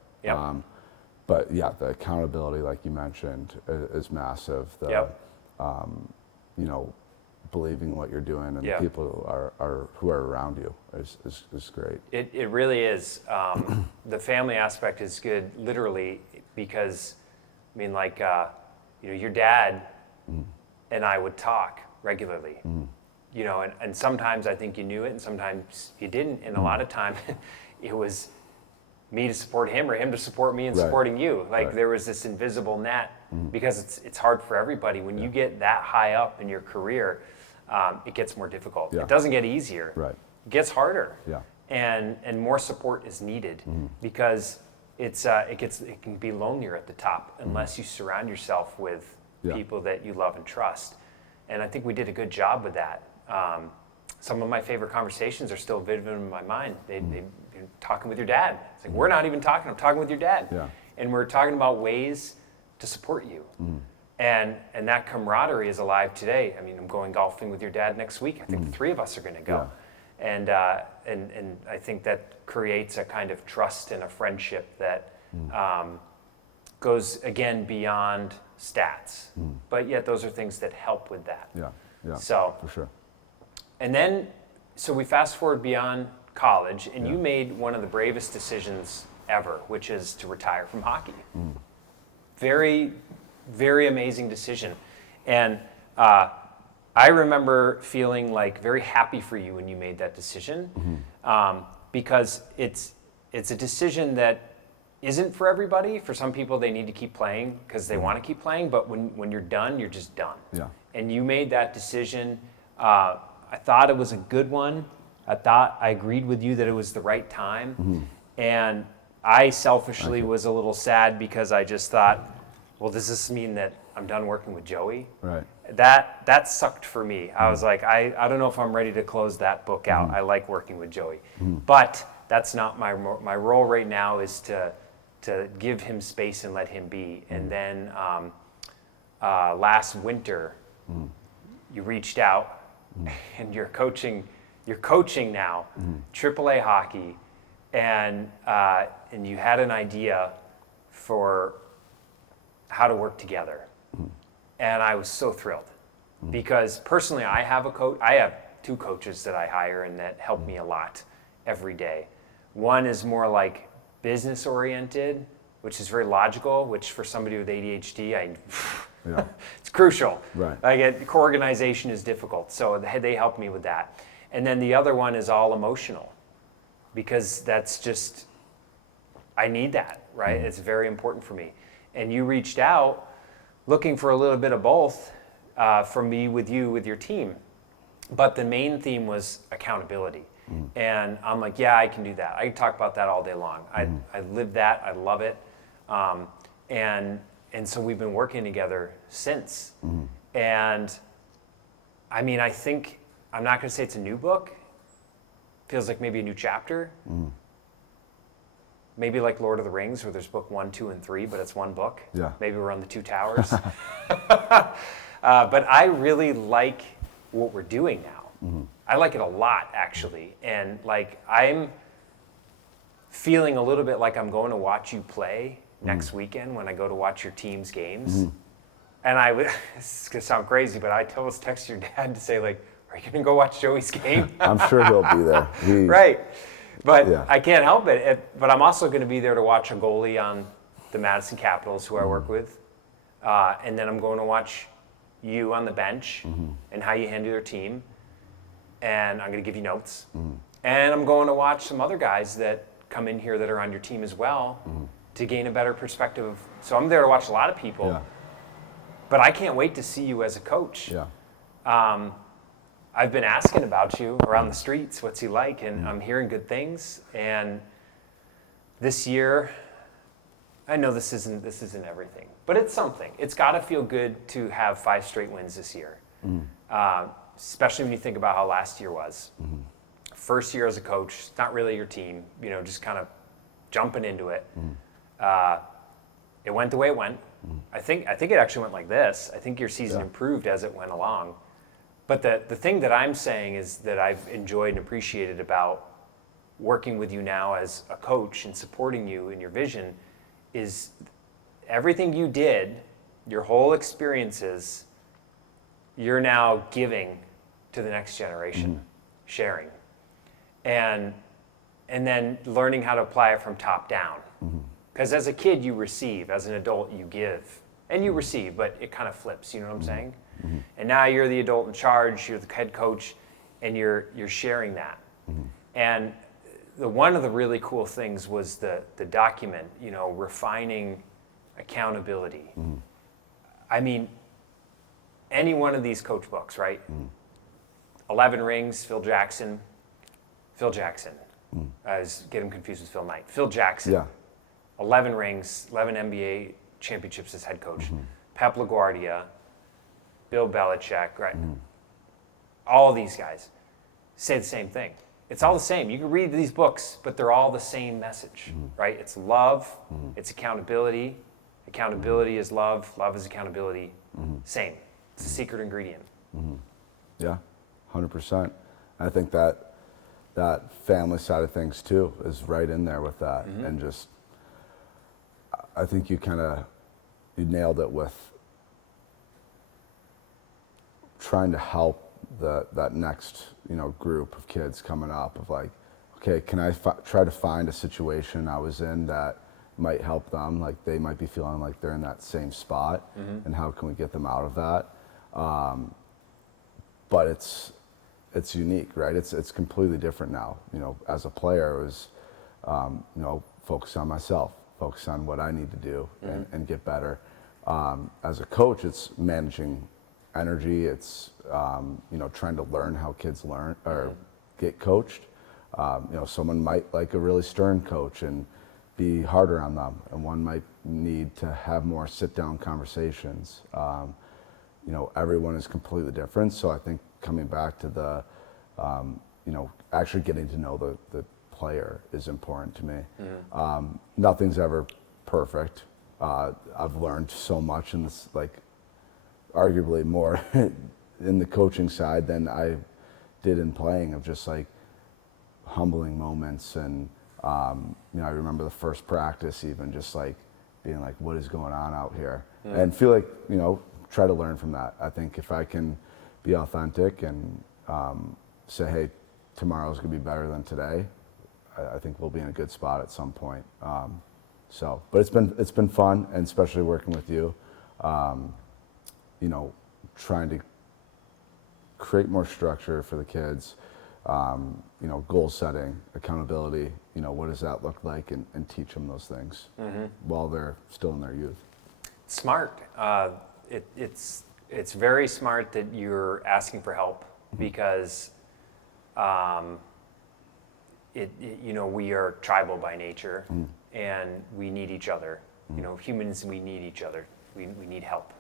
But yeah, the accountability, like you mentioned, is massive. Believing what you're doing and the people who are around you is great. It really is. The family aspect is good, literally, because your dad and I would talk regularly. And sometimes I think you knew it, and sometimes you didn't. And a lot of time, it was me to support him or him to support me in supporting you. There was this invisible net, because it's hard for everybody. When you get that high up in your career, it gets more difficult. It doesn't get easier. It gets harder. And more support is needed, because it can be lonelier at the top unless you surround yourself with people that you love and trust. And I think we did a good job with that. Some of my favorite conversations are still vivid in my mind. You're talking with your dad. It's like, we're not even talking, I'm talking with your dad. And we're talking about ways to support you. And that camaraderie is alive today. I mean, I'm going golfing with your dad next week. I think the three of us are going to go. And I think that creates a kind of trust and a friendship that goes, again, beyond stats. But yet those are things that help with that. So, for sure. And then, so we fast forward beyond college, and you made one of the bravest decisions ever, which is to retire from hockey. Very, very amazing decision. And I remember feeling like very happy for you when you made that decision, because it's a decision that isn't for everybody. For some people, they need to keep playing because they want to keep playing, but when you're done, you're just done. And you made that decision. I thought it was a good one. I agreed with you that it was the right time. And I selfishly was a little sad because I just thought, well, does this mean that I'm done working with Joey? That sucked for me. I was like, I don't know if I'm ready to close that book out. I like working with Joey. But that's not my role right now, is to give him space and let him be. And then last winter, you reached out, and you're coaching now, AAA hockey, and you had an idea for how to work together. And I was so thrilled, because personally, I have two coaches that I hire and that help me a lot every day. One is more like business oriented, which is very logical, which for somebody with ADHD, it's crucial. Co-organization is difficult, so they help me with that. And then the other one is all emotional, because that's just, I need that, right? It's very important for me. And you reached out looking for a little bit of both from me with you, with your team. But the main theme was accountability. And I'm like, yeah, I can do that. I can talk about that all day long. I live that. I love it. And so we've been working together since. And I mean, I think, I'm not going to say it's a new book. Feels like maybe a new chapter. Maybe like Lord of the Rings, where there's book 1, 2, and 3, but it's one book. Maybe we're on the two towers. But I really like what we're doing now. I like it a lot, actually. And like, I'm feeling a little bit like I'm going to watch you play next weekend when I go to watch your team's games. And this is going to sound crazy, but I almost texted your dad to say, like, are you going to go watch Joey's game? I'm sure he'll be there. Right. But I can't help it. But I'm also going to be there to watch a goalie on the Madison Capitals, who I work with. And then I'm going to watch you on the bench and how you handle your team. And I'm going to give you notes. And I'm going to watch some other guys that come in here that are on your team as well to gain a better perspective. So I'm there to watch a lot of people. But I can't wait to see you as a coach. I've been asking about you around the streets. What's he like? And I'm hearing good things. And this year, I know this isn't everything, but it's something. It's got to feel good to have 5 straight wins this year, especially when you think about how last year was. First year as a coach, not really your team, just kind of jumping into it. It went the way it went. I think it actually went like this. I think your season improved as it went along. But the thing that I'm saying is that I've enjoyed and appreciated about working with you now as a coach and supporting you in your vision is everything you did, your whole experiences, you're now giving to the next generation, sharing. And then learning how to apply it from top down. Because as a kid, you receive. As an adult, you give. And you receive, but it kind of flips, you know what I'm saying? And now you're the adult in charge, you're the head coach, and you're sharing that. And one of the really cool things was the document, refining accountability. I mean, any one of these coach books, right? 11 Rings, Phil Jackson. I was getting confused with Phil Knight. Phil Jackson. Yeah. 11 rings, 11 NBA championships as head coach. Pep LaGuardia, Bill Belichick, right? All these guys say the same thing. It's all the same. You can read these books, but they're all the same message, right? It's love, it's accountability. Accountability is love, love is accountability. Same. It's a secret ingredient. Yeah, 100%. I think that family side of things too is right in there with that. And just, I think you nailed it with trying to help that next group of kids coming up of like, okay, can I try to find a situation I was in that might help them, like they might be feeling like they're in that same spot, and how can we get them out of that? But it's unique, right? It's completely different now. As a player, it was focus on myself, focus on what I need to do and get better. As a coach, it's managing energy. It's trying to learn how kids learn or get coached. Someone might like a really stern coach and be harder on them, and one might need to have more sit-down conversations. Everyone is completely different. So I think coming back to the, actually getting to know the player is important to me. Nothing's ever perfect. I've learned so much in this, like, arguably more in the coaching side than I did in playing, of just like humbling moments. And, I remember the first practice even just like being like, what is going on out here? And feel like, try to learn from that. I think if I can be authentic and say, hey, tomorrow's gonna be better than today, I think we'll be in a good spot at some point. But it's been fun, and especially working with you, trying to create more structure for the kids, goal setting, accountability, what does that look like, and teach them those things while they're still in their youth. Smart. It's very smart that you're asking for help, because we are tribal by nature, and we need each other. Humans, we need each other. We need help.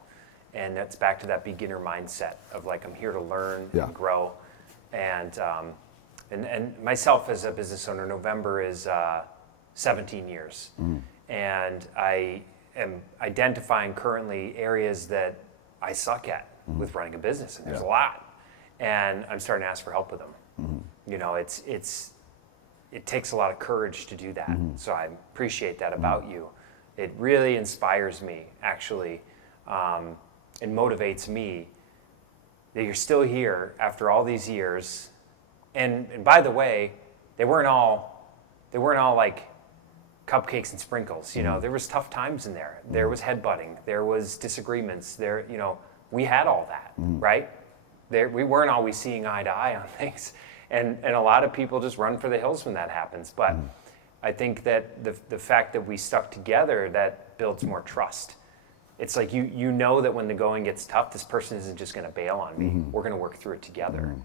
And that's back to that beginner mindset of like, I'm here to learn and grow. And myself as a business owner, November is 17 years. And I am identifying currently areas that I suck at with running a business, and there's a lot. And I'm starting to ask for help with them. It takes a lot of courage to do that. So I appreciate that about you. It really inspires me, actually, and motivates me that you're still here after all these years. And by the way, they weren't all like cupcakes and sprinkles. There was tough times in there. There was headbutting. There was disagreements. We had all that, right? We weren't always seeing eye to eye on things. And a lot of people just run for the hills when that happens. But I think that the fact that we stuck together, that builds more trust. It's like you know that when the going gets tough, this person isn't just going to bail on me. We're going to work through it together.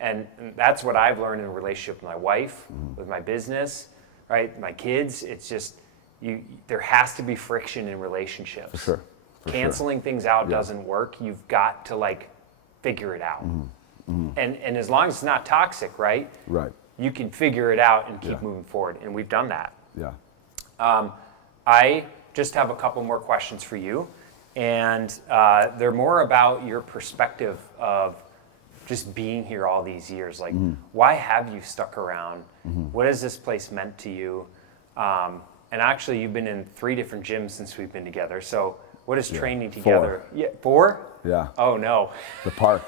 And that's what I've learned in a relationship with my wife, with my business, right? My kids. It's just, there has to be friction in relationships. For sure. Canceling things out doesn't work. You've got to like figure it out. And as long as it's not toxic, right? Right. You can figure it out and keep moving forward. And we've done that. Yeah. I just have a couple more questions for you. And they're more about your perspective of just being here all these years. Like, why have you stuck around? What has this place meant to you? And actually, you've been in 3 different gyms since we've been together. So what is training together? 4. Yeah, 4? Yeah. Oh, no. The park.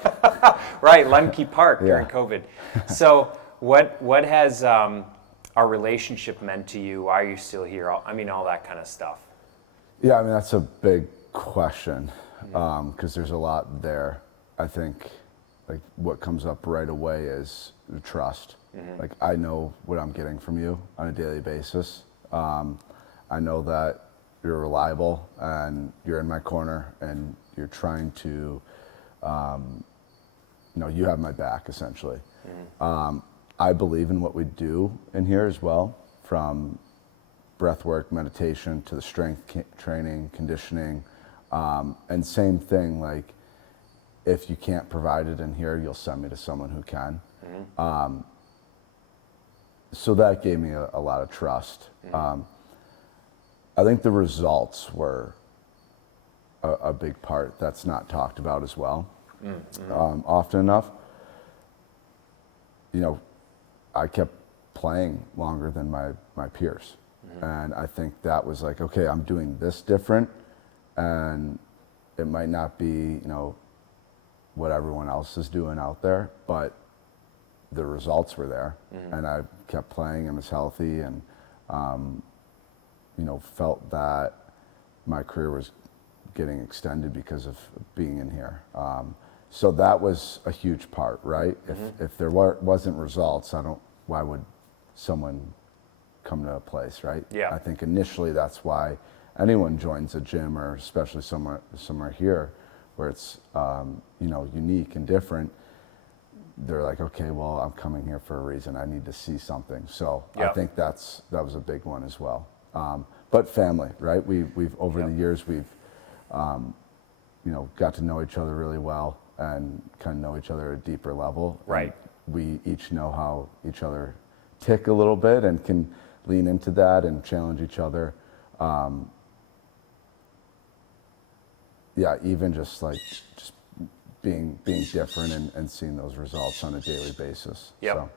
Right, Lemke Park during Yeah. COVID. So what has our relationship meant to you? Why are you still here? I mean, all that kind of stuff. Yeah, I mean, that's a big question because there's a lot there. I think like what comes up right away is the trust. Like I know what I'm getting from you on a daily basis. I know that you're reliable and you're in my corner and you're trying to, you have my back essentially. I believe in what we do in here as well, from breath work, meditation to the strength training, conditioning. And same thing, like if you can't provide it in here, you'll send me to someone who can. So that gave me a lot of trust. I think the results were a big part that's not talked about as well often enough. I kept playing longer than my peers. And I think that was like, okay, I'm doing this different and it might not be, what everyone else is doing out there, but the results were there and I kept playing and was healthy and, felt that my career was getting extended because of being in here. So that was a huge part, right? If there wasn't results, why would someone come to a place, right? Yeah. I think initially that's why anyone joins a gym, or especially somewhere here where it's unique and different. They're like, okay, well, I'm coming here for a reason. I need to see something. So I think that was a big one as well. But family, right? We've over the years we've got to know each other really well and kind of know each other at a deeper level. Right. And we each know how each other tick a little bit and can lean into that and challenge each other. Even just being different and seeing those results on a daily basis. Yep. So.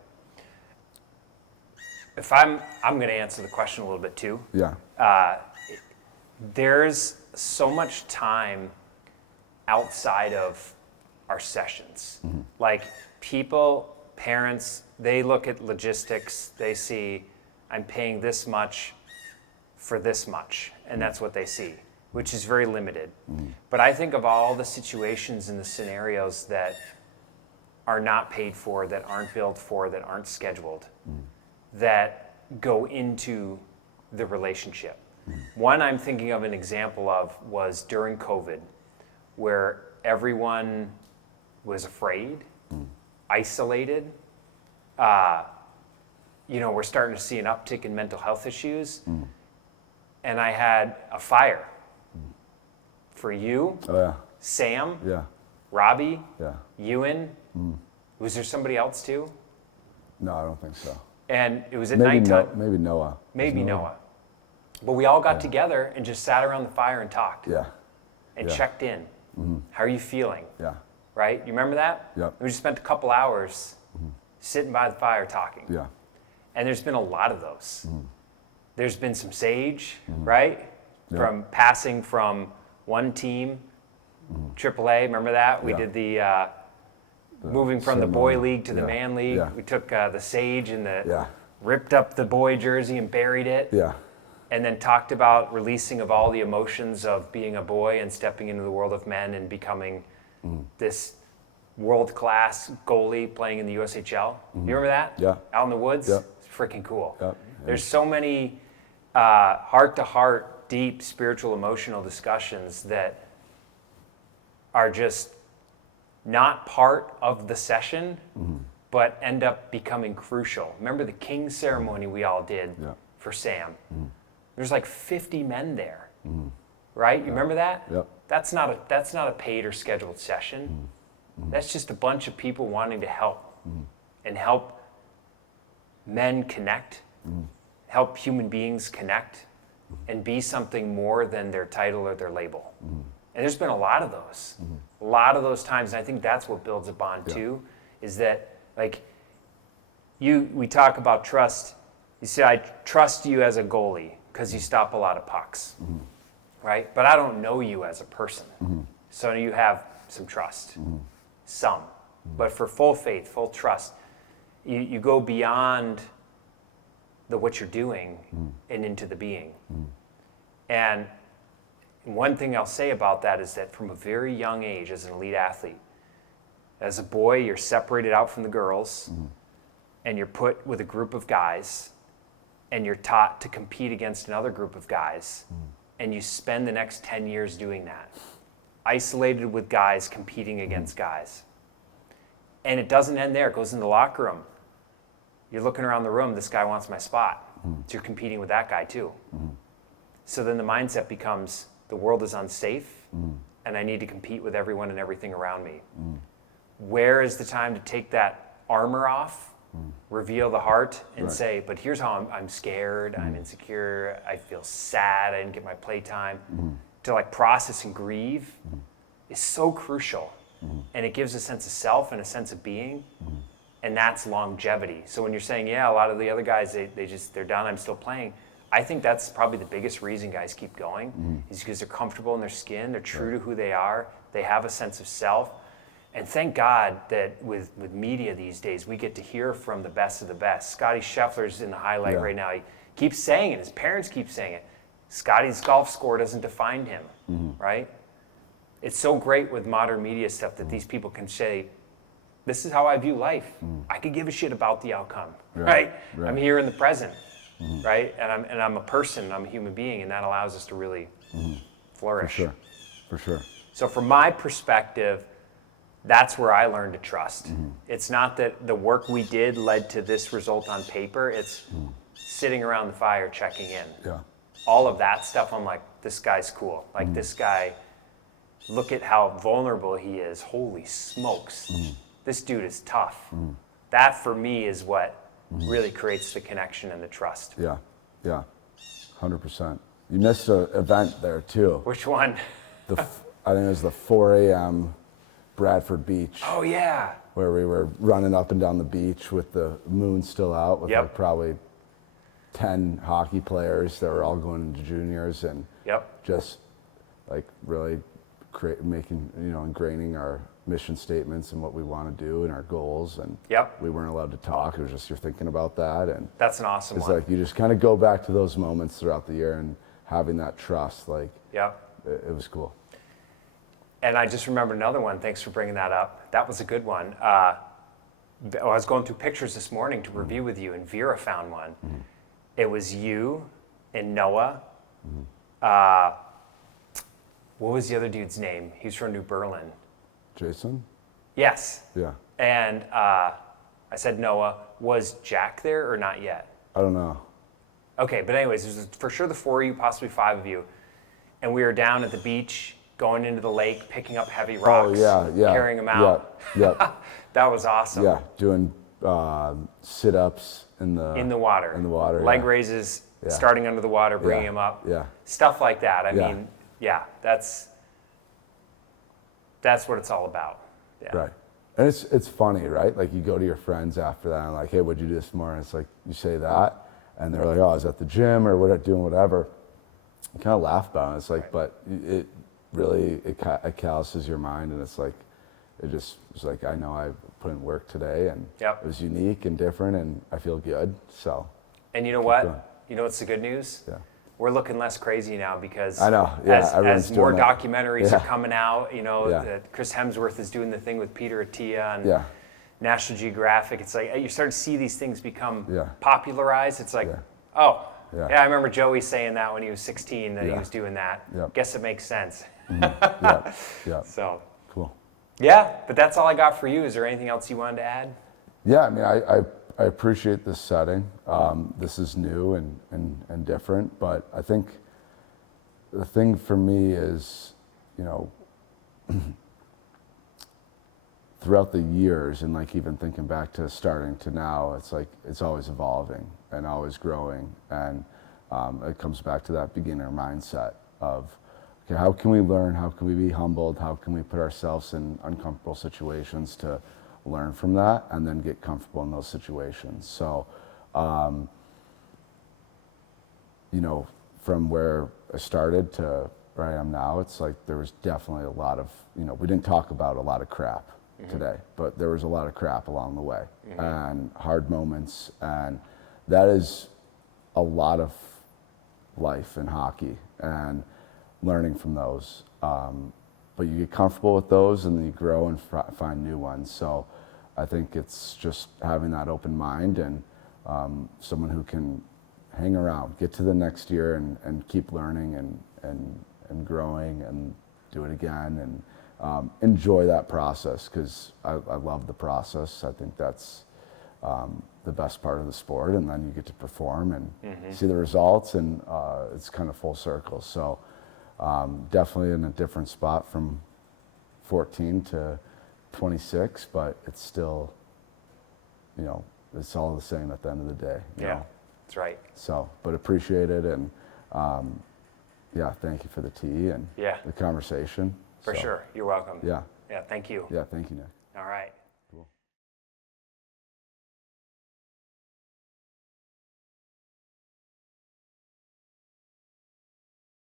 If I'm going to answer the question a little bit too. Yeah. There's so much time outside of our sessions. Like people, parents, they look at logistics, they see I'm paying this much for this much, and that's what they see, which is very limited. But I think of all the situations and the scenarios that are not paid for, that aren't billed for, that aren't scheduled, that go into the relationship. One I'm thinking of an example of was during COVID, where everyone was afraid, isolated. We're starting to see an uptick in mental health issues. And I had a fire for you, Sam, Robbie, Ewan. Was there somebody else too? No, I don't think so. And it was at nighttime. Maybe Noah. Maybe Noah. But we all got together and just sat around the fire and talked. Yeah. And checked in. How are you feeling? Yeah. Right? You remember that? Yep. We just spent a couple hours sitting by the fire talking. Yeah. And there's been a lot of those. There's been some sage, right? Yeah. From passing from one team, AAA, remember that? We did the moving from the boy league to the man league. We took the sage and ripped up the boy jersey and buried it. Yeah. And then talked about releasing of all the emotions of being a boy and stepping into the world of men and becoming this world-class goalie playing in the USHL. You remember that? Yeah. Out in the woods? Yeah. It's freaking cool. Yeah. There's so many heart-to-heart, deep spiritual, emotional discussions that are just not part of the session, but end up becoming crucial. Remember the King's ceremony we all did for Sam? There's like 50 men there, right? You remember that? Yep. That's not a paid or scheduled session. That's just a bunch of people wanting to help and help men connect, help human beings connect, and be something more than their title or their label. And there's been a lot of those, a lot of those times, and I think that's what builds a bond too, is that like we talk about trust. You say, I trust you as a goalie because you stop a lot of pucks, right? But I don't know you as a person. So you have some trust, some. But for full faith, full trust, you go beyond what you're doing and into the being. And one thing I'll say about that is that from a very young age as an elite athlete, as a boy, you're separated out from the girls and you're put with a group of guys and you're taught to compete against another group of guys and you spend the next 10 years doing that, isolated with guys competing against guys. And it doesn't end there. It goes in the locker room. You're looking around the room, this guy wants my spot. So you're competing with that guy too. So then the mindset becomes, the world is unsafe and I need to compete with everyone and everything around me. Where is the time to take that armor off, reveal the heart, and say, but here's how I'm scared, I'm insecure, I feel sad, I didn't get my playtime. To like process and grieve is so crucial. And it gives a sense of self and a sense of being. And that's longevity. So when you're saying, yeah, a lot of the other guys, they're done, I'm still playing. I think that's probably the biggest reason guys keep going is because they're comfortable in their skin, they're true to who they are, they have a sense of self. And thank God that with media these days, we get to hear from the best of the best. Scotty Scheffler's in the highlight right now. He keeps saying it, his parents keep saying it. Scotty's golf score doesn't define him, right? It's so great with modern media stuff that these people can say, this is how I view life. I could give a shit about the outcome, right? I'm here in the present, right? And I'm a person, I'm a human being, and that allows us to really flourish. For sure. So from my perspective, that's where I learned to trust. It's not that the work we did led to this result on paper, it's sitting around the fire checking in. All of that stuff, I'm like, this guy's cool. Like this guy, look at how vulnerable he is. Holy smokes. This dude is tough. That for me is what really creates the connection and the trust. Yeah, 100%. You missed an event there too. Which one? I think it was the 4 a.m. Bradford Beach. Oh yeah. Where we were running up and down the beach with the moon still out with like probably 10 hockey players that were all going into juniors and just like really ingraining our mission statements and what we want to do and our goals, and we weren't allowed to talk. It was just you're thinking about that, and that's an awesome it's one. like you just kind of go back to those moments throughout the year and having that trust, like it was cool. And I just remembered another one. Thanks for bringing that up. That was a good one. I was going through pictures this morning to review with you, and Vera found one. It was you and Noah. What was the other dude's name? He's from New Berlin. Jason? Yes. Yeah. And I said Noah. Was Jack there or not yet? I don't know. Okay, but anyways, there's for sure the 4 of you, possibly 5 of you. And we were down at the beach, going into the lake, picking up heavy rocks, carrying them out. That was awesome. Yeah, doing sit-ups in the water. Leg raises, starting under the water, bringing them up. Yeah. Stuff like that. I mean, that's what it's all about. Yeah. Right. And it's funny, right? Like you go to your friends after that and like, hey, what'd you do this morning? It's like you say that and they're like, oh, I was at the gym or doing whatever. You kind of laugh about it. It's like, but it really, it calluses your mind, and it's like, it's like, I know I put in work today and it was unique and different and I feel good. So. And you know what? You know what's the good news? Yeah. We're looking less crazy now because I know, as more documentaries are coming out, Chris Hemsworth is doing the thing with Peter Attia and National Geographic. It's like you start to see these things become popularized. It's like, I remember Joey saying that when he was 16 that he was doing that. Guess it makes sense. Yeah. So cool. Yeah, but that's all I got for you. Is there anything else you wanted to add? Yeah, I mean, I appreciate this setting. This is new and different, but I think the thing for me is, you know, throughout the years and like even thinking back to starting to now, it's like it's always evolving and always growing, and it comes back to that beginner mindset of, okay, how can we learn? How can we be humbled? How can we put ourselves in uncomfortable situations to learn from that and then get comfortable in those situations? So, you know, from where I started to where I am now, it's like there was definitely a lot of, you know, we didn't talk about a lot of crap today, but there was a lot of crap along the way and hard moments, and that is a lot of life in hockey and learning from those. But you get comfortable with those and then you grow and find new ones. So I think it's just having that open mind and someone who can hang around, get to the next year and keep learning and growing and do it again, and enjoy that process, because I love the process. I think that's the best part of the sport, and then you get to perform and see the results, and it's kind of full circle. So definitely in a different spot from 14 to 26, but it's still, you know, it's all the same at the end of the day. You know? That's right. So, but appreciate it, and yeah, thank you for the tea and the conversation. For sure. You're welcome. Yeah. Yeah, thank you. Yeah, thank you, Nick. All right.